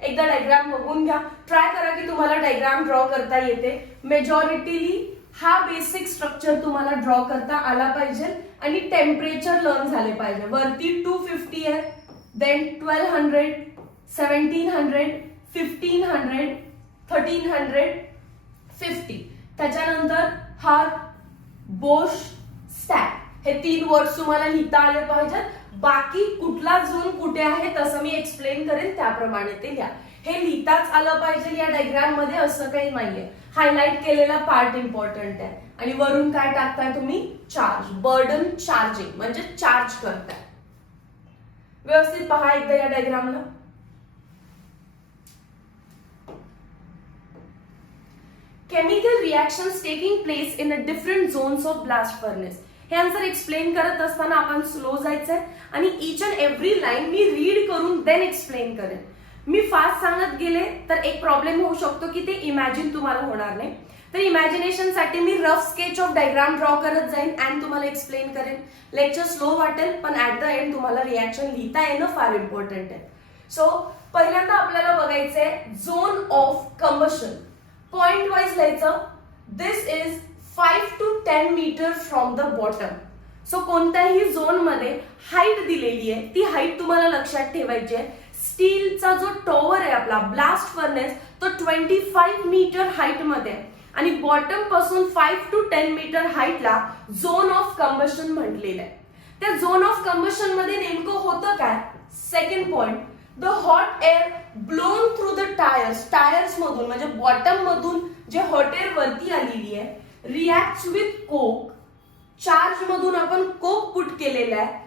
एकदा डायग्राम बघून घ्या, ट्राय करा की तुम्हाला डायग्राम ड्रॉ करता येते. मेजॉरिटीली हा बेसिक स्ट्रक्चर तुम्हाला ड्रॉ करता आला पाहिजे आणि टेम्परेचर लर्न झाले पाहिजे. वरती 250 आहे, देन 1200, 1700, 1500, 1350. त्याच्यानंतर हार्थ, बोश, स्टॅक हे 3 वर्ड्स तुम्हाला लिहिता आले पाहिजेत. बाकी कुठला झोन कुठे आहे तसं मी एक्सप्लेन करेन, त्याप्रमाणे ते लिहा. हे लिहिताच आलं पाहिजे या डायग्राम मध्ये, असं काही नाहीये. हायलाइट केलेला पार्ट इम्पॉर्टंट आहे. आणि वरून काय टाकताय तुम्ही? चार्ज. बर्डन चार्जिंग म्हणजे चार्ज करताय. व्यवस्थित पहा एकदा या डायग्रामला. Chemical reactions taking place in a different zones of blast furnace. हे आन्सर एक्सप्लेन करत असताना आपण स्लो जायचंय आणि each and every line me read करून देन एक्सप्लेन करेन. मी फास्ट सांगत गेले तर एक प्रॉब्लेम होऊ शकतो की ते इमॅजिन तुम्हाला होणार नाही. तर इमॅजिनेशन साठी मी rough sketch of diagram draw करत जाईन अँड तुम्हाला एक्सप्लेन करेन. लेक्चर स्लो वाटेल पण ऍट द एंड तुम्हाला रिॲक्शन लिहिता येणं फार इम्पॉर्टंट आहे. सो पहिल्यांदा आपल्याला बघायचंय zone of combustion. Point wise लिहायचं. This is 5 to 10 metre from the bottom. So कोणत्याही झोन मध्ये हाईट दिलेली आहे, ती हाईट तुम्हाला लक्षात ठेवायची आहे. स्टीलचा जो टॉवर आहे आपला ब्लास्ट फर्नेस तो 25 मीटर हाईट मध्ये आहे आणि बॉटम पासून 5 to 10 मीटर हाईटला झोन ऑफ कंबशन म्हटलेलं आहे. त्या झोन ऑफ कंबशन मध्ये नेमकं होतं काय? Second point, the hot air blown through the tyres. Tyres मधून म्हणजे बॉटम मधून जे हॉट एअर वरती आलेली आहे रिॲक्ट विथ कोक. चार्ज मधून आपण कोक पुट केलेला आहे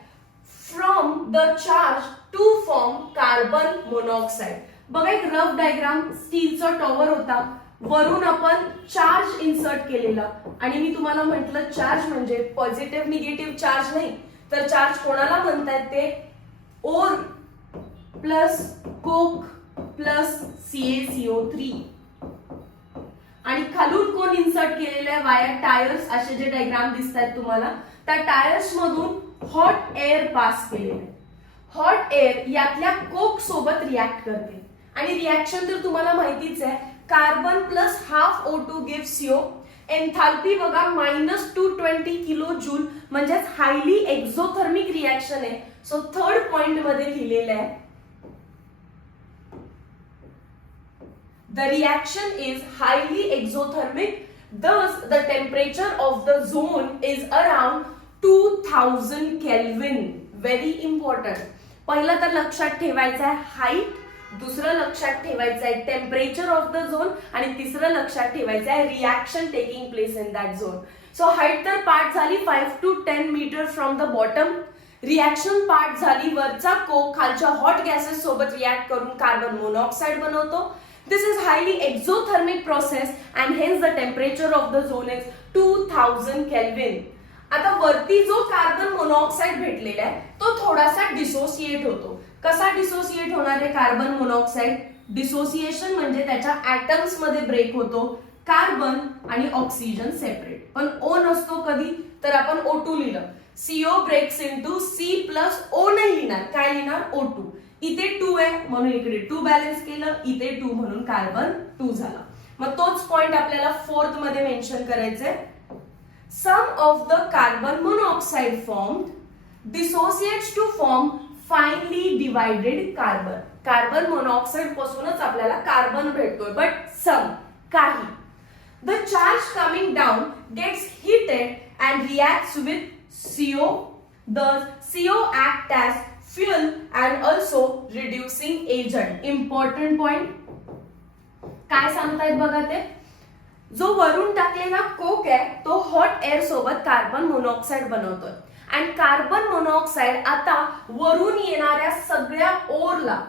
from the charge to form carbon monoxide. बघा एक रफ डायग्राम. स्टीलचा टॉवर होता, वरून आपण चार्ज इन्सर्ट केलेला आणि मी तुम्हाला म्हटलं चार्ज म्हणजे पॉझिटिव्ह निगेटिव्ह चार्ज नाही, तर चार्ज कोणाला म्हणतायत ते? Ore plus coke plus CaCO3. आणि खालून कोण इन्सर्ट केलेलं आहे? वाया टायर्स. असे जे डायग्राम दिसत आहेत तुम्हाला, त्या टायर्स मधून हॉट एअर पास केलेलं आहे. हॉट एअर यातल्या कोक सोबत रिॲक्ट करते आणि रिॲक्शन तर तुम्हाला माहितीच आहे. Carbon plus half O2 gives CO. Enthalpy बघा -220 किलो जूल म्हणजेच हायली एक्झोथर्मिक रिॲक्शन आहे. सो थर्ड पॉइंट मध्ये लिहिलेलं आहे The reaction is highly exothermic, thus the temperature of the zone is around 2000 Kelvin. Very important. पहिलं तर लक्षात ठेवायचं आहे हाईट, दुसरं लक्षात ठेवायचं आहे टेम्परेचर ऑफ द झोन आणि तिसरं लक्षात ठेवायचं आहे reaction taking place in that zone. So height तर पार्ट झाली 5 to 10 metre from the bottom. Reaction part झाली वरचा कोक खालच्या हॉट गॅसेस सोबत रिॲक्ट करून कार्बन मोनॉक्साइड बनवतो. This is highly exothermic process and hence the temperature of the zone is 2000 kelvin. आता वरती जो कार्बन मोनॉक्साइड भेटलेला आहे तो थोडासा डिसोसिएट होतो. कसा डिसोसिएट होणार आहे कार्बन मोनॉक्साइड? डिसोसिएशन म्हणजे त्याच्या ऍटम्स मध्ये ब्रेक होतो. कार्बन आणि ऑक्सिजन सेपरेट. पण ओ नसतो कधी, तर आपण O2 लिहिलं. CO ब्रेक्स इनटू C+O नाही लिहिणार, काय लिहिणार? O2. इथे 2 आहे म्हणून इकडे 2 बॅलन्स केलं, इथे 2 म्हणून कार्बन 2 झाला. मग तोच पॉइंट आपल्याला फोर्थ मध्ये मेन्शन करायचंय. Some of the carbon monoxide formed dissociates to form finely divided carbon. Carbon monoxide पासूनच आपल्याला कार्बन भेटतोय, but some काही. The charge coming down gets heated and reacts with CO. Thus, CO acts as fuel and also reducing agent. Important point. काय सांगतायत बघा ते? जो वरून टाकलेला कोक आहे तो हॉट एअर सोबत कार्बन मोनॉक्साइड बनवतोय आणि कार्बन मोनॉक्साइड आता वरून येणाऱ्या सगळ्या ओरला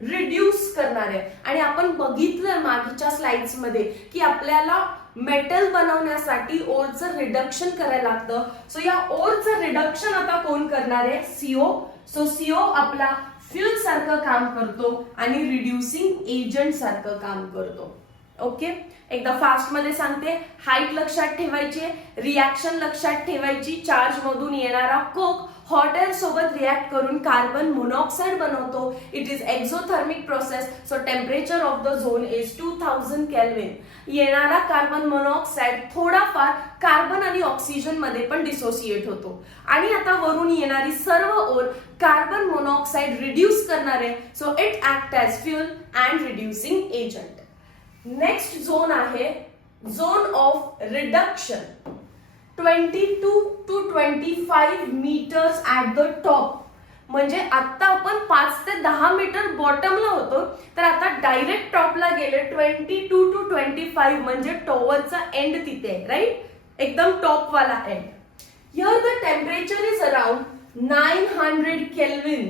रिड्यूस करणार आहे. आणि आपण बघितलं मागच्या स्लाइड्स मध्ये की आपल्याला मेटल बनवण्यासाठी ओरचं रिडक्शन करायला लागतं. सो या ओरचं रिडक्शन आता कोण करणार आहे? CO. सो CO आपला फ्यूल सारखं काम करतो आणि रिड्युसिंग एजंट सारखं काम करतो. ओके, एकदा फास्ट मध्ये सांगते. हाईट लक्षात ठेवायची, रिॲक्शन लक्षात ठेवायची. चार्ज मधून येणारा कोक हॉट एअर सोबत रिॲक्ट करून कार्बन मोनॉक्साइड बनवतो. It is exothermic process. So temperature of the zone is 2000 kelvin. येणारा कार्बन मोनॉक्साइड थोडाफार कार्बन आणि ऑक्सिजन मध्ये पण डिसोसिएट होतो आणि आता वरून येणारी सर्व ओर कार्बन मोनॉक्साइड रिड्यूस करणार आहे. So it act as fuel and reducing agent. Next zone आहे zone of reduction. 22 to 25 meters at the top. म्हणजे आता आपण 5 ते 10 मीटर बॉटमला होतो, तर आता डायरेक्ट टॉपला गेले 22 to 25 म्हणजे टॉवरचा एंड तिथे आहे, राईट? एकदम टॉप वाला end. Here the temperature is around 900 kelvin.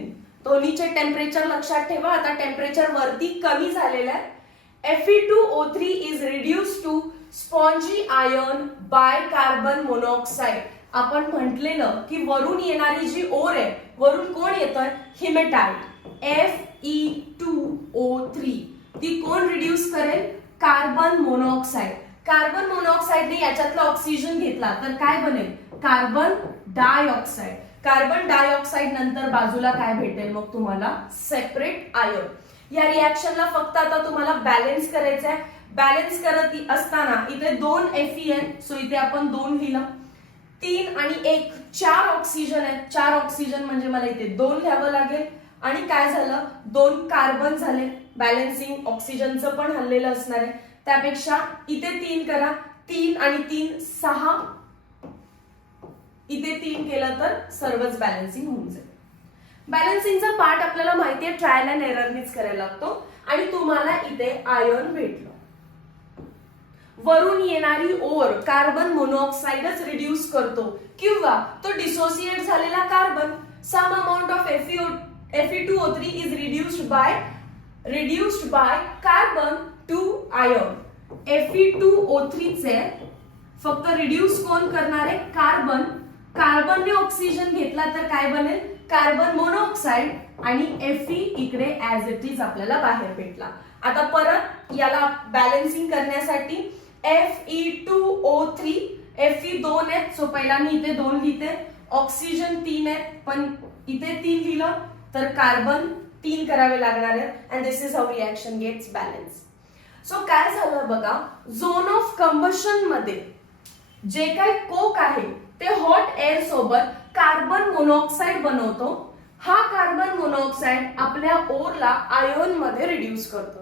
दोन्हीचे टेम्परेचर लक्षात ठेवा. आता टेम्परेचर वरती कमी झालेलं आहे. Fe2O3 is reduced to spongy ion by carbon monoxide. आपण म्हटलेलं की वरून येणारी जी ओर आहे, वरून कोण येतं? हिमेटाइट. Fe2O3 ती कोण रिड्यूस करेल? Carbon monoxide. कार्बन मोनॉक्साइडने याच्यातला ऑक्सिजन घेतला तर काय बनेल? Carbon dioxide. कार्बन डायऑक्साइड नंतर बाजूला काय भेटेल मग तुम्हाला? Separate ion. या रिॲक्शनला फक्त आता तुम्हाला बॅलन्स करायचं आहे. बॅलन्स करत असताना इथे 2 Fe सो इथे आपण 2 लिहिलं. 3 आणि 1 4 ऑक्सिजन आहेत. 4 ऑक्सिजन म्हणजे मला इथे 2 लिहावं लागेल. आणि काय झालं? 2 कार्बन झाले. बॅलन्सिंग ऑक्सिजनचं पण हल्लेलं असणार आहे. त्यापेक्षा इथे 3 करा. 3 आणि 3 6. इथे 3 केलं तर सर्वच बॅलन्सिंग होऊन जाईल. बॅलन्सिंगचा पार्ट आपल्याला माहिती आहे ट्रायल अँड एररनीच करायला लागतो. आणि तुम्हाला इथे आयन भेटलं. वरून येणारी ओर कार्बन मोनॉक्साइडच रिड्यूस करतो किंवा तो डिसोसिएट झालेला carbon some amount of Fe2O3 is reduced by carbon to iron. Fe2O3 चे फक्त रिड्यूस कोण करणार आहे? कार्बन. कार्बनने ऑक्सिजन घेतला तर काय बनेल? Carbon monoxide. आणि Fe इकडे ऍज इट इज आपल्याला बाहेर भेटला. आता परत याला बॅलन्सिंग करण्यासाठी Fe2O3 Fe 2 आहेत. सो पहिला मी इथे 2 लिहिते. ऑक्सिजन 3 आहेत पण इथे 3 लिहिलं तर कार्बन 3 करावे लागणार आहेत. And this is how reaction gets balance. So काय झालं बघा, झोन ऑफ कंबशन मध्ये जे काही कोक आहे ते हॉट एअर सोबत कार्बन मोनॉक्साइड बनवतो. हा कार्बन मोनॉक्साइड आपल्या ओरला आयन मध्ये रिड्यूस करतो.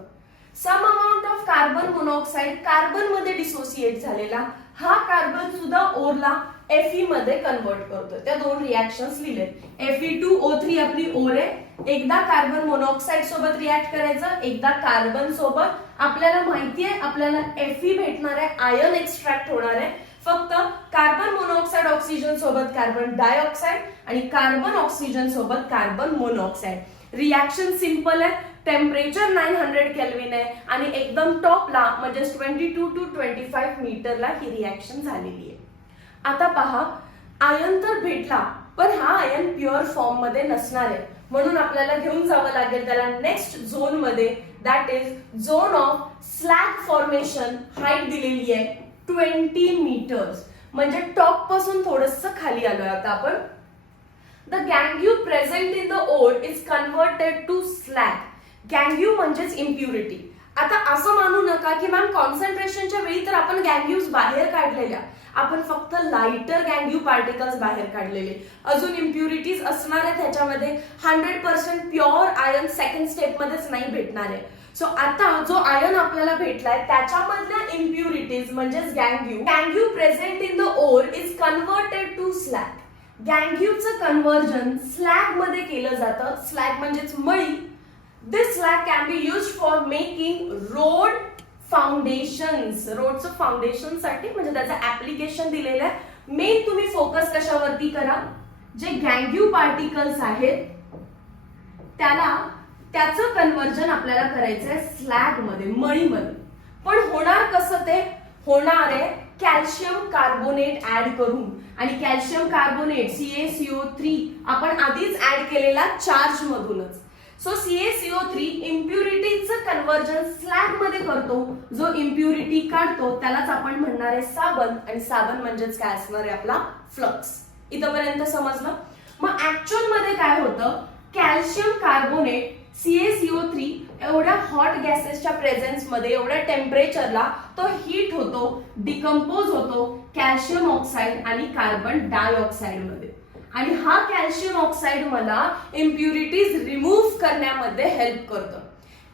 Some amount of carbon monoxide carbon मध्ये डिसोसिएट झालेला हा कार्बन सुद्धा ओरला Fe मध्ये कन्वर्ट करतो. त्या दोन रिएक्शन्स लिहिले. Fe2O3 आपली ओर आहे. एकदा कार्बन मोनॉक्साईड सोबत रिएक्ट करायचं, एकदा कार्बन सोबत. आपल्याला माहिती आहे आपल्याला Fe भेटणार आहे, आयन एक्स्ट्रॅक्ट होणार आहे. फक्त कार्बन मोनॉक्साईड ऑक्सिजन सोबत कार्बन डायऑक्साईड आणि कार्बन ऑक्सिजन सोबत कार्बन मोनॉक्साईड. रिएक्शन सिंपल आहे. टेम्परेचर 900 केल्विन आहे आणि एकदम टॉपला म्हणजे 22 टू 25 मीटरला ही रिएक्शन झालेली आहे. आता पहा, आयन तर भेटला पण हा आयन प्युअर फॉर्म मध्ये नसणार आहे, म्हणून आपल्याला घेऊन जावं लागेल त्याला नेक्स्ट झोन मध्ये, that is zone of slag formation. Height दिलेली आहे 20 मीटर्स, म्हणजे टॉप पासून थोडंसं खाली आलोय आता आपण. द गँग्यू present in the ore is converted to slag. गँग्यू म्हणजेच इम्प्युरिटी. आता असं मानू नका की मॅम कॉन्सन्ट्रेशनच्या वेळी तर आपण गँग्यूज बाहेर काढलेल्या, आपण फक्त लाइटर गँग्यू पार्टिकल्स बाहेर काढलेले, अजून इम्प्युरिटीज असणार आहे त्याच्यामध्ये. 100% प्युअर आयन सेकंड स्टेप मध्येच नाही भेटणार आहे. सो आता जो आयन आपल्याला भेटलाय त्याच्यामधल्या इम्प्युरिटीज म्हणजेच गँग्यू present in the ore is converted to slag. गँग्यूचं कन्व्हर्जन स्लॅग मध्ये केलं जातं. स्लॅग म्हणजेच मळी. This slag can be used for making road foundations. रोडचं फाउंडेशन साठी म्हणजे त्याचं ऍप्लिकेशन दिलेलं आहे. मेन तुम्ही फोकस कशावरती करा, जे गँग्यू पार्टिकल्स आहेत त्याचं कन्वर्जन आपल्याला करायचं आहे स्लॅग मध्ये, मळीमध्ये. पण होणार कसं, ते होणार आहे कॅल्शियम कार्बोनेट ऍड करून. आणि कॅल्शियम कार्बोनेट CaCO3 आपण आधीच ऍड केलेला चार्ज मधूनच. सो CaCO3 इम्प्युरिटीचं कन्वर्जन स्लॅग मध्ये करतो. जो इम्प्युरिटी काढतो त्यालाच आपण म्हणणार आहे साबण, आणि साबण म्हणजेच काय असणार आहे आपला फ्लक्स. इथपर्यंत समजलं. मग ऍक्च्युअल मध्ये काय होतं, कॅल्शियम कार्बोनेट CaCO3 एवढ्या हॉट गॅसेसच्या प्रेझेन्स मध्ये, एवढ्या टेम्परेचरला तो हीट होतो, डिकम्पोज होतो कॅल्शियम ऑक्साईड आणि कार्बन डायऑक्साईड मध्ये. आणि हा कॅल्शियम ऑक्साईड मला इम्प्युरिटीज रिमूव्ह करण्यामध्ये हेल्प करतं.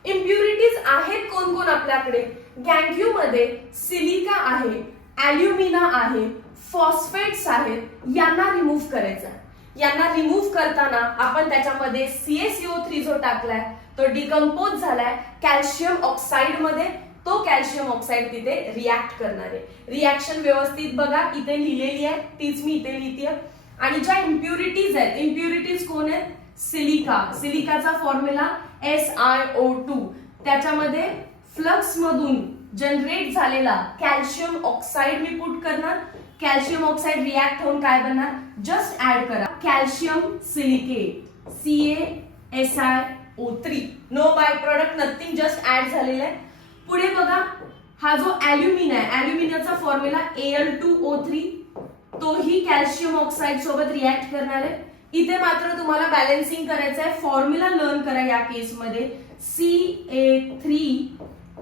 इम्प्युरिटीज आहेत कोण कोण आपल्याकडे, गँग्यू मध्ये सिलिका आहे, ॲल्युमिना आहे, फॉस्फेट्स आहेत. यांना रिमूव्ह करायचं. यांना रिमूव्ह करताना आपण त्याच्यामध्ये CaCO3 जो टाकलाय तो डिकम्पोज झालाय कॅल्शियम ऑक्साईड मध्ये. तो कॅल्शियम ऑक्साईड तिथे रिॲक्ट करणार आहे. रिॲक्शन व्यवस्थित बघा, इथे लिहिलेली आहे तीच मी इथे लिहितेय. आणि ज्या इम्प्युरिटीज आहेत, इम्प्युरिटीज कोण आहेत, सिलिका. सिलिकाचा formula SiO2. त्याच्यामध्ये फ्लक्स मधून जनरेट झालेला कॅल्शियम ऑक्साईड मी पुट करणार. कॅल्शियम ऑक्साईड रिॲक्ट होऊन काय बनणार, जस्ट ऍड करा calcium silicate CaSiO3. No by product, nothing, just add झालेलं आहे. पुढे बघा, हा जो ॲल्युमिना आहे, ॲल्युमिनाचा फॉर्म्युला Al2O3. तोही कॅल्शियम ऑक्साईड सोबत रिॲक्ट करणार आहे. इथे मात्र तुम्हाला बॅलन्सिंग करायचं आहे. फॉर्म्युला लर्न करा या केसमध्ये. Ca3,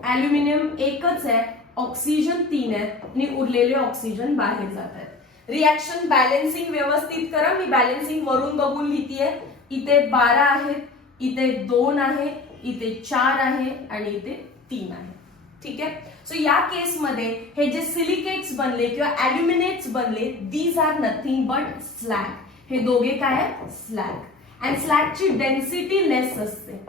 ॲल्युमिनियम एकच आहे, ऑक्सिजन 3 आहेत आणि उरलेले ऑक्सिजन बाहेर जात आहेत. रिॲक्शन बॅलन्सिंग व्यवस्थित करा. मी बॅलन्सिंग वरून बघून लिहितीये. इथे 12 आहेत, इथे 2 आहे, इथे 4 आहे आणि इथे 3 आहे. ठीक आहे. सो या केसमध्ये हे जे सिलिकेट्स बनले किंवा ॲल्युमिनेट्स बनले, these are nothing but slag. हे दोघे काय आहे, स्लॅग. अँड स्लॅगची डेन्सिटी लेस असते.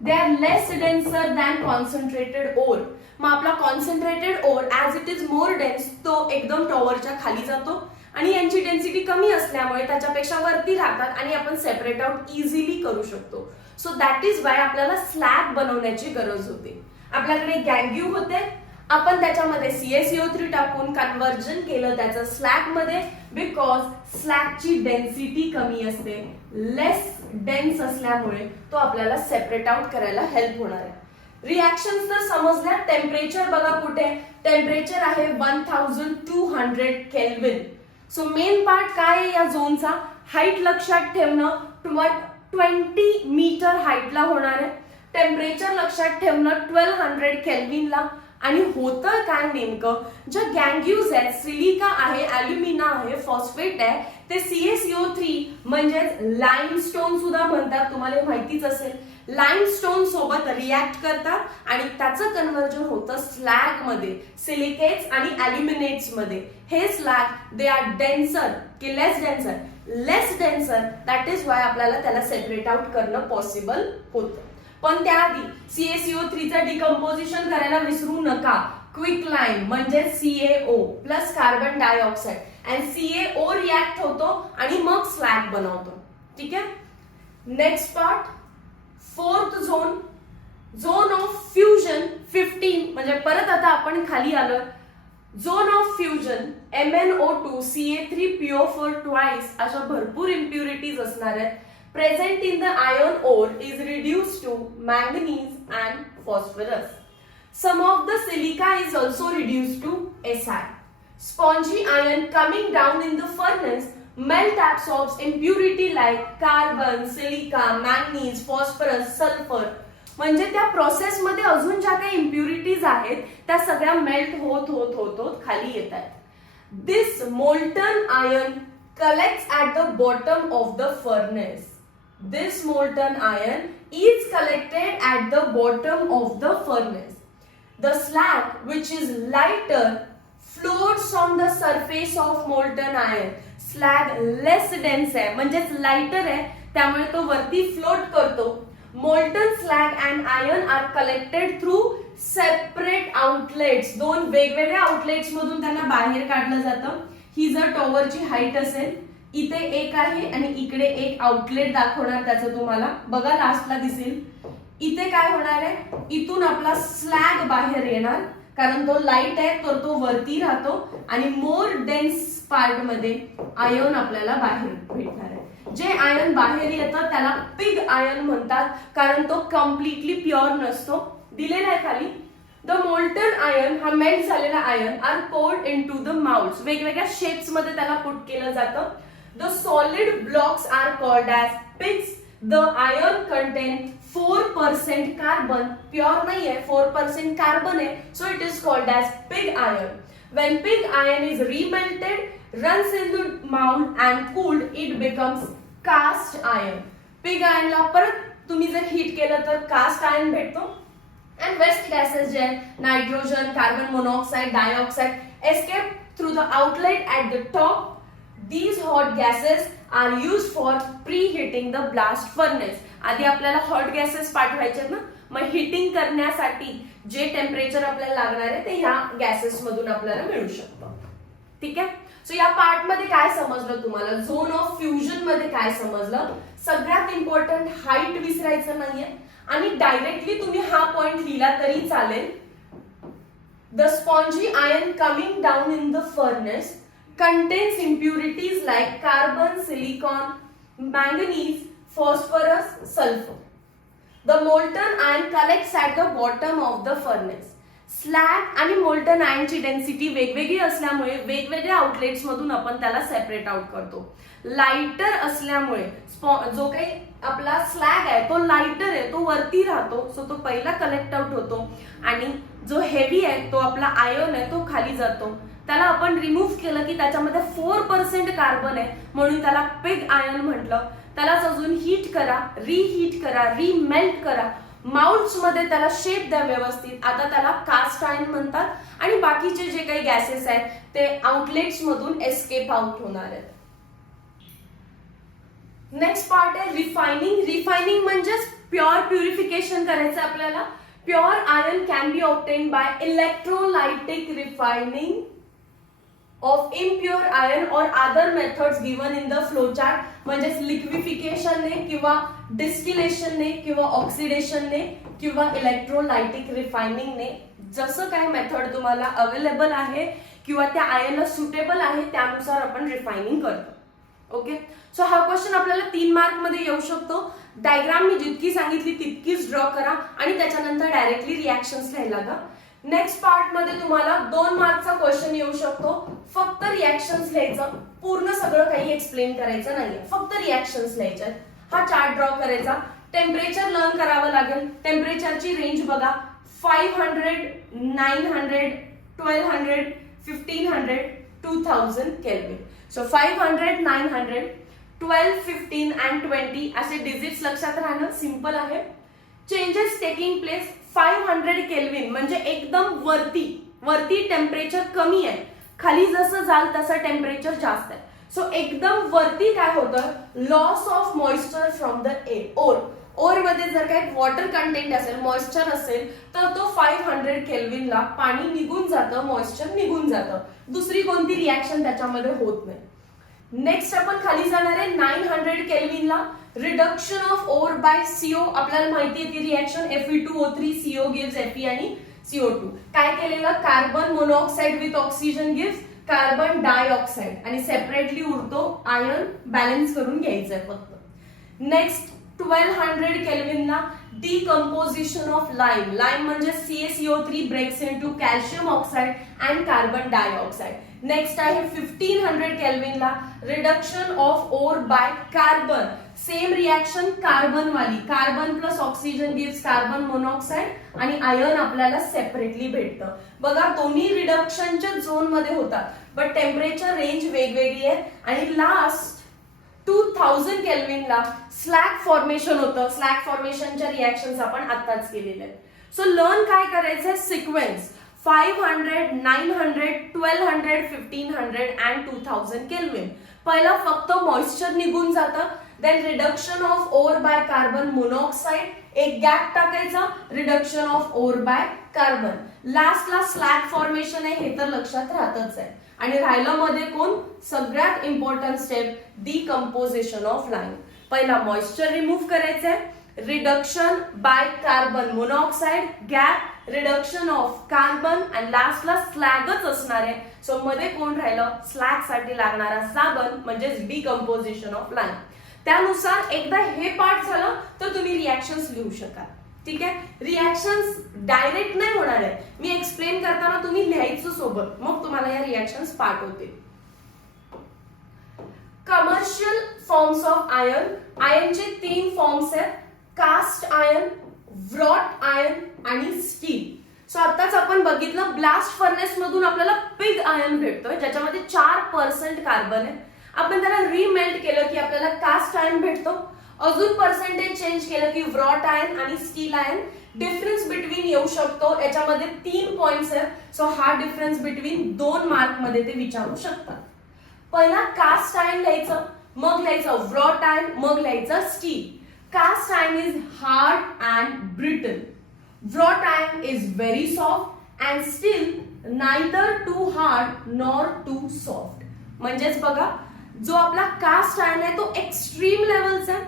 They are less denser than concentrated ore. मग आपला concentrated ore as it is more dense, तो एकदम टॉवरच्या खाली जातो आणि यांची डेन्सिटी कमी असल्यामुळे त्याच्यापेक्षा वरती राहतात आणि आपण सेपरेट आउट इझिली करू शकतो. सो दॅट इज वाय आपल्याला स्लॅग बनवण्याची गरज होते. आपल्याकडे गँग्यू होते, आपण त्याच्यामध्ये CaCO3 टाकून कन्वर्जन केलं त्याचं स्लॅग मध्ये, बिकॉज स्लॅगची डेन्सिटी कमी असते. लेस डेन्स असल्यामुळे तो आपल्याला सेपरेट आउट करायला हेल्प होणार आहे. रिॲक्शन्स तर समजल्या. टेम्परेचर बघा कुठे, टेम्परेचर आहे 1200 केल्विन. सो मेन पार्ट काय आहे या झोनचा, हाईट लक्षात ठेवणं. 20 मीटर हाईटला होणार आहे. टेम्परेचर लक्षात ठेवणं 1200 केल्विनला. आणि होतं काय नेमकं, ज्या गँग्यूज आहेत, सिलिका आहे, ॲल्युमिना आहे, फॉस्फेट आहे, ते CaCO3 म्हणजेच लाईमस्टोन सुद्धा म्हणतात, तुम्हाला माहितीच असेल. लाईमस्टोन सोबत रिॲक्ट करतात आणि त्याचं कन्व्हर्जन होतं स्लॅग मध्ये, सिलिकेट्स आणि अल्युमिनेट्स मध्ये. हे स्लॅग दे आर डेन्सर की लेस डेन्सर, दॅट इज वाय आपल्याला त्याला सेपरेट आउट करणं पॉसिबल होतं. पण त्याआधी CaCO3चं डिकम्पोजिशन करायला विसरू नका. क्विकलाईम म्हणजे CaO प्लस कार्बन डायऑक्साइड आणि CaO रिॲक्ट होतो आणि मग स्लॅग बनवतो. ठीक आहे. Next part, fourth zone of fusion 15, म्हणजे परत आता आपण खाली आलो. Zone of fusion MnO2 Ca3PO4 twice अशा भरपूर इम्प्युरिटीज असणार आहेत. Present in the iron ore is reduced to manganese and phosphorus. Some of the silica is also reduced to Si. Spongy iron coming down in the furnace melt absorbs impurity like carbon, silica, manganese, phosphorus, sulfur. म्हणजे त्या process मध्ये अजून ज्या काही impurities आहेत त्या सगळ्या melt होत खाली येत आहेत. This molten iron collects at the bottom of the furnace. This molten iron is collected at the bottom of the furnace. The slag, which is lighter, floats on the surface of molten iron. Slag less dense आहे, म्हणजेच lighter आहे, त्यामुळे तो वरती float करतो. Molten slag and iron are collected through separate outlets. दोन वेगवेगळ्या outlets मधून त्यांना बाहेर काढलं जातं. ही जर टॉवरची हाईट असेल, इथे एक आहे आणि इकडे एक आउटलेट दाखवणार त्याचं तुम्हाला बघा, लास्टला दिसेल. इथे काय होणार आहे, इथून आपला स्लॅग बाहेर येणार, कारण तो लाईट आहे तर तो वरती राहतो आणि मोर डेन्स पार्ट मध्ये आयन आपल्याला बाहेर भेटणार आहे. जे आयन बाहेर येतं त्याला पिग आयन म्हणतात, कारण तो कम्प्लिटली प्युअर नसतो. दिलेला आहे खाली. द मोल्टन आयन, हा मेल्ट झालेला iron, are poured into the moulds. वेगवेगळ्या शेप्स मध्ये त्याला पुट केलं जातं. The solid blocks are called as pigs. The iron contain 4% carbon. Pure नहीं है, 4% carbon है, so it is called as pig iron. When pig iron is remelted, runs in the mould and cooled, it becomes cast iron. Pig iron ला परत तुम्ही जर heat केलं तर cast iron भेटतो. And waste gases जे nitrogen, carbon monoxide, dioxide escape through the outlet at the top. These hot gases are used for preheating the blast furnace. आधी आपल्याला हॉट गॅसेस पाठवायचे ना, मग हिटिंग करण्यासाठी जे टेम्परेचर आपल्याला लागणार आहे ते ह्या गॅसेस मधून आपल्याला मिळू शकतं. ठीक आहे. सो या पार्ट मध्ये काय समजलं तुम्हाला, झोन ऑफ फ्युजन मध्ये काय समजलं. सगळ्यात इम्पॉर्टंट हाईट विसरायचं नाहीये आणि डायरेक्टली तुम्ही हा पॉइंट लिहिला तरी चालेल. The spongy ion coming down in the furnace contains impurities like carbon, silicon, manganese, phosphorus, sulfur. The molten iron collects at the bottom of the furnace. Slag आणि molten iron ची density वेगवेगळी असल्यामुळे वेगवेगळ्या outlets मधून आपण त्याला separate out करतो. Lighter असल्यामुळे जो काही आपला स्लॅग आहे तो लाइटर आहे, तो वरती राहतो, सो तो पहिला कलेक्ट आउट होतो आणि जो हेवी आहे तो आपला आयन आहे तो खाली जातो. त्याला आपण रिमूव्ह केलं की त्याच्यामध्ये 4% कार्बन आहे म्हणून त्याला पिग आयन म्हटलं. त्यालाच अजून हीट करा, रिहीट करा, रिमेल्ट करा, माउल्ड्स मध्ये त्याला शेप द्या व्यवस्थित. आता त्याला कास्ट आयन म्हणतात आणि बाकीचे जे काही गॅसेस आहेत ते आउटलेट्स मधून एस्केप आउट होणार आहेत. नेक्स्ट पार्ट आहे रिफायनिंग. रिफायनिंग म्हणजे प्युअर प्युरिफिकेशन करायचं आपल्याला. Pure ion can be obtain bye electrolytic refining of impure iron or other methods given in the flow chart. म्हणजे लिक्विफिकेशन ने किंवा डिस्टिलेशन ने किंवा ऑक्सिडेशन ने किंवा इलेक्ट्रोलाइटिक रिफायनिंग ने, जसं काय मेथड तुम्हाला अवेलेबल आहे किंवा त्या आयनला सुटेबल आहे त्यानुसार आपण रिफायनिंग करतो. ओके. सो हा क्वेश्चन आपल्याला 3 मार्क मध्ये येऊ शकतो. डायग्राम मी जितकी सांगितली तितकीच ड्रॉ करा आणि त्याच्यानंतर डायरेक्टली रिएक्शन्स लिहायला लागा. नेक्स्ट पार्ट मध्ये तुम्हाला 2 मार्कचा क्वेश्चन येऊ शकतो. फक्त रिएक्शन्स लिहायचं, पूर्ण सगळं काही एक्सप्लेन करायचं नाहीये, फक्त रिएक्शन्स लिहायच्यात. हा चार्ट ड्रॉ करायचा. टेम्परेचर लर्न करावं लागेल. टेम्परेचरची रेंज बघा, 500, 900, 1200, 1500, 2000 केल्विन. सो 500, 900, 12, 15 अँड 20 असे डिजिट्स लक्षात राहणं सिंपल आहे. चेंजेस टेकिंग प्लेस 500 केल्विन म्हणजे एकदम वरती टेम्परेचर कमी आहे, खाली जसं जाल तसं टेम्परेचर जास्त आहे. सो एकदम वरती काय होतं, loss of moisture from the air. Ore मध्ये जर काही वॉटर कंटेंट असेल, मॉइश्चर असेल, तर तो 500 केल्विनला पाणी निघून जातं, मॉइश्चर निघून जातं. दुसरी कोणती रिॲक्शन त्याच्यामध्ये होत नाही. नेक्स्ट आपण खाली जाणार आहे 900 केल्विनला. Reduction of ore by CO. आपल्याला माहिती आहे ती reaction Fe2O3 CO gives Fe आणि CO2. काय केलेलं, carbon monoxide with oxygen gives carbon dioxide आणि सेपरेटली उरतो आयर्न, बॅलन्स करून घ्यायचंय फक्त. नेक्स्ट 1200 केल्विनला डिकम्पोजिशन ऑफ लाईम. लाईम म्हणजे CaCO3 breaks into calcium oxide and carbon dioxide. Next आहे 1500 केल्विनला reduction of ore by carbon. Same reaction carbon वाली, carbon plus oxygen gives carbon monoxide आणि आयर्न आपल्याला सेपरेटली भेटतं. बघा दोन्ही रिडक्शनच्या झोन मध्ये होतात, बट टेम्परेचर रेंज वेगवेगळी आहे. आणि लास्ट 2000 केल्विनला स्लॅग फॉर्मेशन होतं. स्लॅग फॉर्मेशनच्या रिॲक्शन्स आपण आत्ताच केलेल्या आहेत. सो लर्न काय करायचंय, सिक्वेन्स 500, 900, 1200, 1500 अँड 2000 केल्विन. पहिला फक्त मॉइश्चर निघून जातं, then reduction of ore by carbon monoxide, एक गॅप टाकायचा, reduction of ore by carbon. लास्टला स्लॅग फॉर्मेशन आहे, हे तर लक्षात राहतच आहे. आणि राहिलं मध्ये कोण, सगळ्यात important step decomposition of lime. पहिला मॉइश्चर रिमूव्ह करायचंय, reduction bye carbon monoxide, gap, reduction of carbon आणि लास्टला स्लॅगच असणार आहे. सो मध्ये कोण राहिलं, स्लॅग साठी लागणारा साबण म्हणजेच डिकम्पोजिशन ऑफ लाईम. त्यानुसार एकदा हे पार्ट झालं तर तुम्ही रिॲक्शन्स लिहू शकाल. ठीक आहे, रिॲक्शन्स डायरेक्ट नाही होणार आहे, मी एक्सप्लेन करताना तुम्ही लिहायचं सोबत, मग तुम्हाला या रिॲक्शन्स पार्ट होतील. Commercial forms of iron. आयर्नचे 3 फॉर्म्स आहेत, कास्ट आयर्न, व्रॉट आयर्न आणि स्टील. सो आताच आपण बघितलं ब्लास्ट फर्नेस मधून आपल्याला पिग आयर्न भेटतोय ज्याच्यामध्ये 4% कार्बन आहे. आपण त्याला रिमेल्ट केलं की आपल्याला कास्ट आयर्न भेटतो. अजून पर्सेंटेज चेंज केलं की व्रॉट आयर्न आणि स्टील आयर्न. डिफरन्स बिटवीन येऊ शकतो, याच्यामध्ये 3 पॉइंट्स आहेत. सो हा डिफरन्स बिटवीन 2 मार्क मध्ये ते विचारू शकतात. पहिला कास्ट आयर्न लिहायचं, मग लिहायचं व्रॉट आयर्न, मग लिहायचं steel. Cast iron is hard and brittle. Wrought iron is very soft and still neither too hard nor too soft. म्हणजेच बघा, जो आपला कास्ट आयर्न आहे तो एक्स्ट्रीम लेवलचा आहे.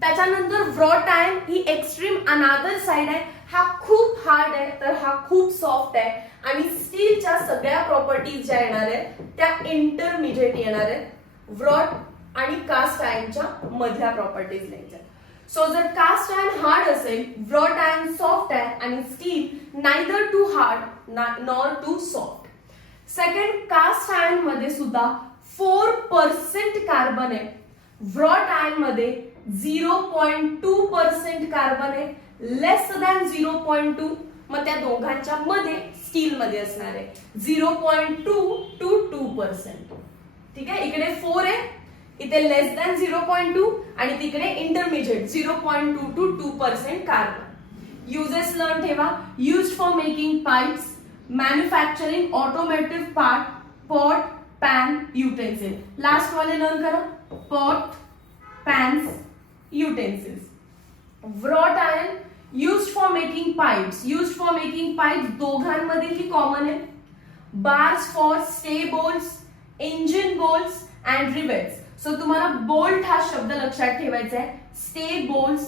त्याच्यानंतर व्रॉट आयर्न ही एक्स्ट्रीम अनादर साइड आहे. हा खूप हार्ड आहे तर हा खूप सॉफ्ट आहे. आणि स्टीलच्या सगळ्या प्रॉपर्टीज ज्या येणार आहेत त्या इंटरमिजिएट येणार आहेत. व्रॉट आणि कास्ट आयर्नच्या मधल्या प्रॉपर्टीज लिहायच्या. सो जर कास्ट आयर्न हार्ड असेल, व्रॉट आयर्न सॉफ्ट आहे आणि steel neither too hard nor too soft. Second, cast iron मध्ये सुद्धा 4% कार्बन आहे. व्रॉट आयर्न मध्ये 0.2% कार्बन आहे, लेस दॅन 0.2. मग त्या दोघांच्या मध्ये स्टील मध्ये असणार आहे 0.2 to 2%. ठीक आहे, इकडे 4 आहे, इथे लेस दॅन 0.2 आणि तिकडे intermediate 0.2 to 2% carbon. Uses learn ठेवा. Used for making pipes, manufacturing automotive part, pot, pan, utensil. Last वाले लर्न करा, pot, pans, utensils. Wrought iron used for making pipes. Used for making pipes दोघांमध्येही common आहे. Bars for stay bolts, engine bolts and rivets. So तुम्हाला bolt हा शब्द लक्षात ठेवायचा आहे. Stay bolts,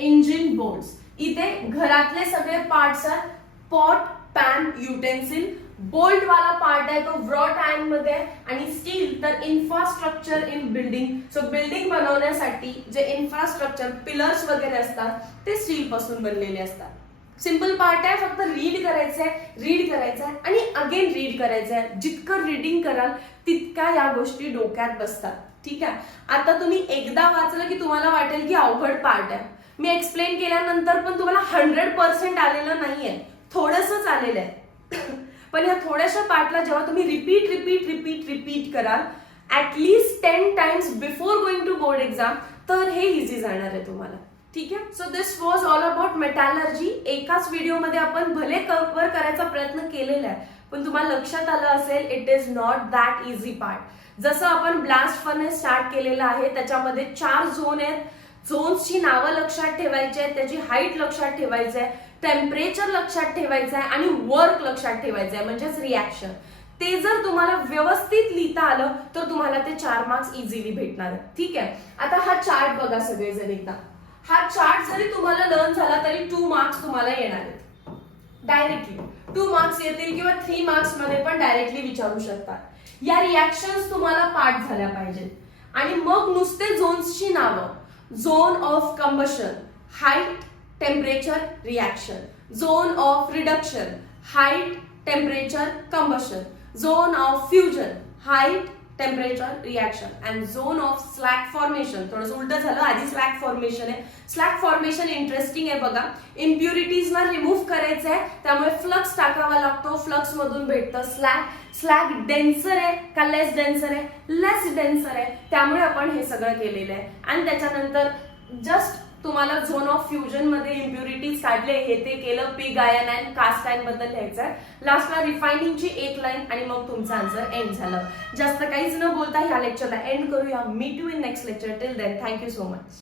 engine bolts. इथे घरातले सगळे पार्ट्स आहेत. Pot, pan, युटेन्सिल. बोल्ट वाला पार्ट आहे तो व्रॉट आयर्न मध्ये आहे आणि स्टील तर infrastructure in building. So building बनवण्यासाठी जे इन्फ्रास्ट्रक्चर पिलर्स वगैरे असतात ते स्टील पासून बनलेले असतात. सिंपल पार्ट आहे, फक्त रीड करायचंय, रीड करायचंय आणि अगेन रीड करायचंय. जितकं रीडिंग कराल तितक्या या गोष्टी डोक्यात बसतात. ठीक आहे, आता तुम्ही एकदा वाचलं की तुम्हाला वाटेल की अवघड पार्ट आहे. मी एक्सप्लेन केल्यानंतर पण तुम्हाला 100% आलेलं नाहीये, थोडंसंच आलेलं आहे. पण या थोड्याशा पार्टला जेव्हा तुम्ही रिपीट कराल, at least 10 times before going to board exam, तर हे इझी जाणार आहे तुम्हाला. ठीक आहे. So this was all about metallurgy. एकाच व्हिडिओमध्ये आपण भले कव्हर करायचा प्रयत्न केलेला आहे, पण तुम्हाला लक्षात आलं असेल it is not that easy part. जसं आपण ब्लास्ट फर्नेस स्टार्ट केलेलं आहे, त्याच्यामध्ये 4 झोन आहेत. झोन्सची नावं लक्षात ठेवायची आहेत, त्याची हाईट लक्षात ठेवायचं आहे, टेम्परेचर लक्षात ठेवायचं आहे आणि वर्क लक्षात ठेवायचं आहे, म्हणजेच रिॲक्शन. ते जर तुम्हाला व्यवस्थित लिहिता आलं तर तुम्हाला ते 4 मार्क्स इझिली भेटणार आहेत. ठीक आहे. आता हा चार्ट बघा सगळेजण एकदा. हा चार्ट जरी तुम्हाला लर्न झाला तरी 2 मार्क्स तुम्हाला येणार आहेत डायरेक्टली. 2 मार्क्स येतील किंवा 3 मार्क्स मध्ये पण डायरेक्टली विचारू शकतात. या रिॲक्शन्स तुम्हाला पाठ झाल्या पाहिजेत. आणि मग नुसते झोन्सची नावं, zone of combustion, height, temperature, reaction, zone of reduction, height, temperature, combustion, zone of fusion, height, temperature, reaction and zone of slag formation. थोडंसं उलट झालं, आधी स्लॅग फॉर्मेशन आहे. स्लॅग फॉर्मेशन इंटरेस्टिंग आहे बघा. इम्प्युरिटीजना रिमूव्ह करायचं आहे, त्यामुळे फ्लक्स टाकावा लागतो, फ्लक्स मधून भेटतं स्लॅग. स्लॅग डेन्सर आहे का लेस डेन्सर आहे? लेस डेन्सर आहे, त्यामुळे आपण हे सगळं केलेलं आहे. आणि त्याच्यानंतर जस्ट तुम्हाला झोन ऑफ फ्युजन मध्ये इम्प्युरिटीज काढले, हे ते केलं. Pig iron and cast iron बद्दल लिहायचं आहे. लास्टला रिफायनिंगची 1 लाईन आणि मग तुमचं आन्सर एंड झालं. जास्त काहीच न बोलता ह्या लेक्चरला एंड करूया. Meet you in next lecture. Till then thank you so much.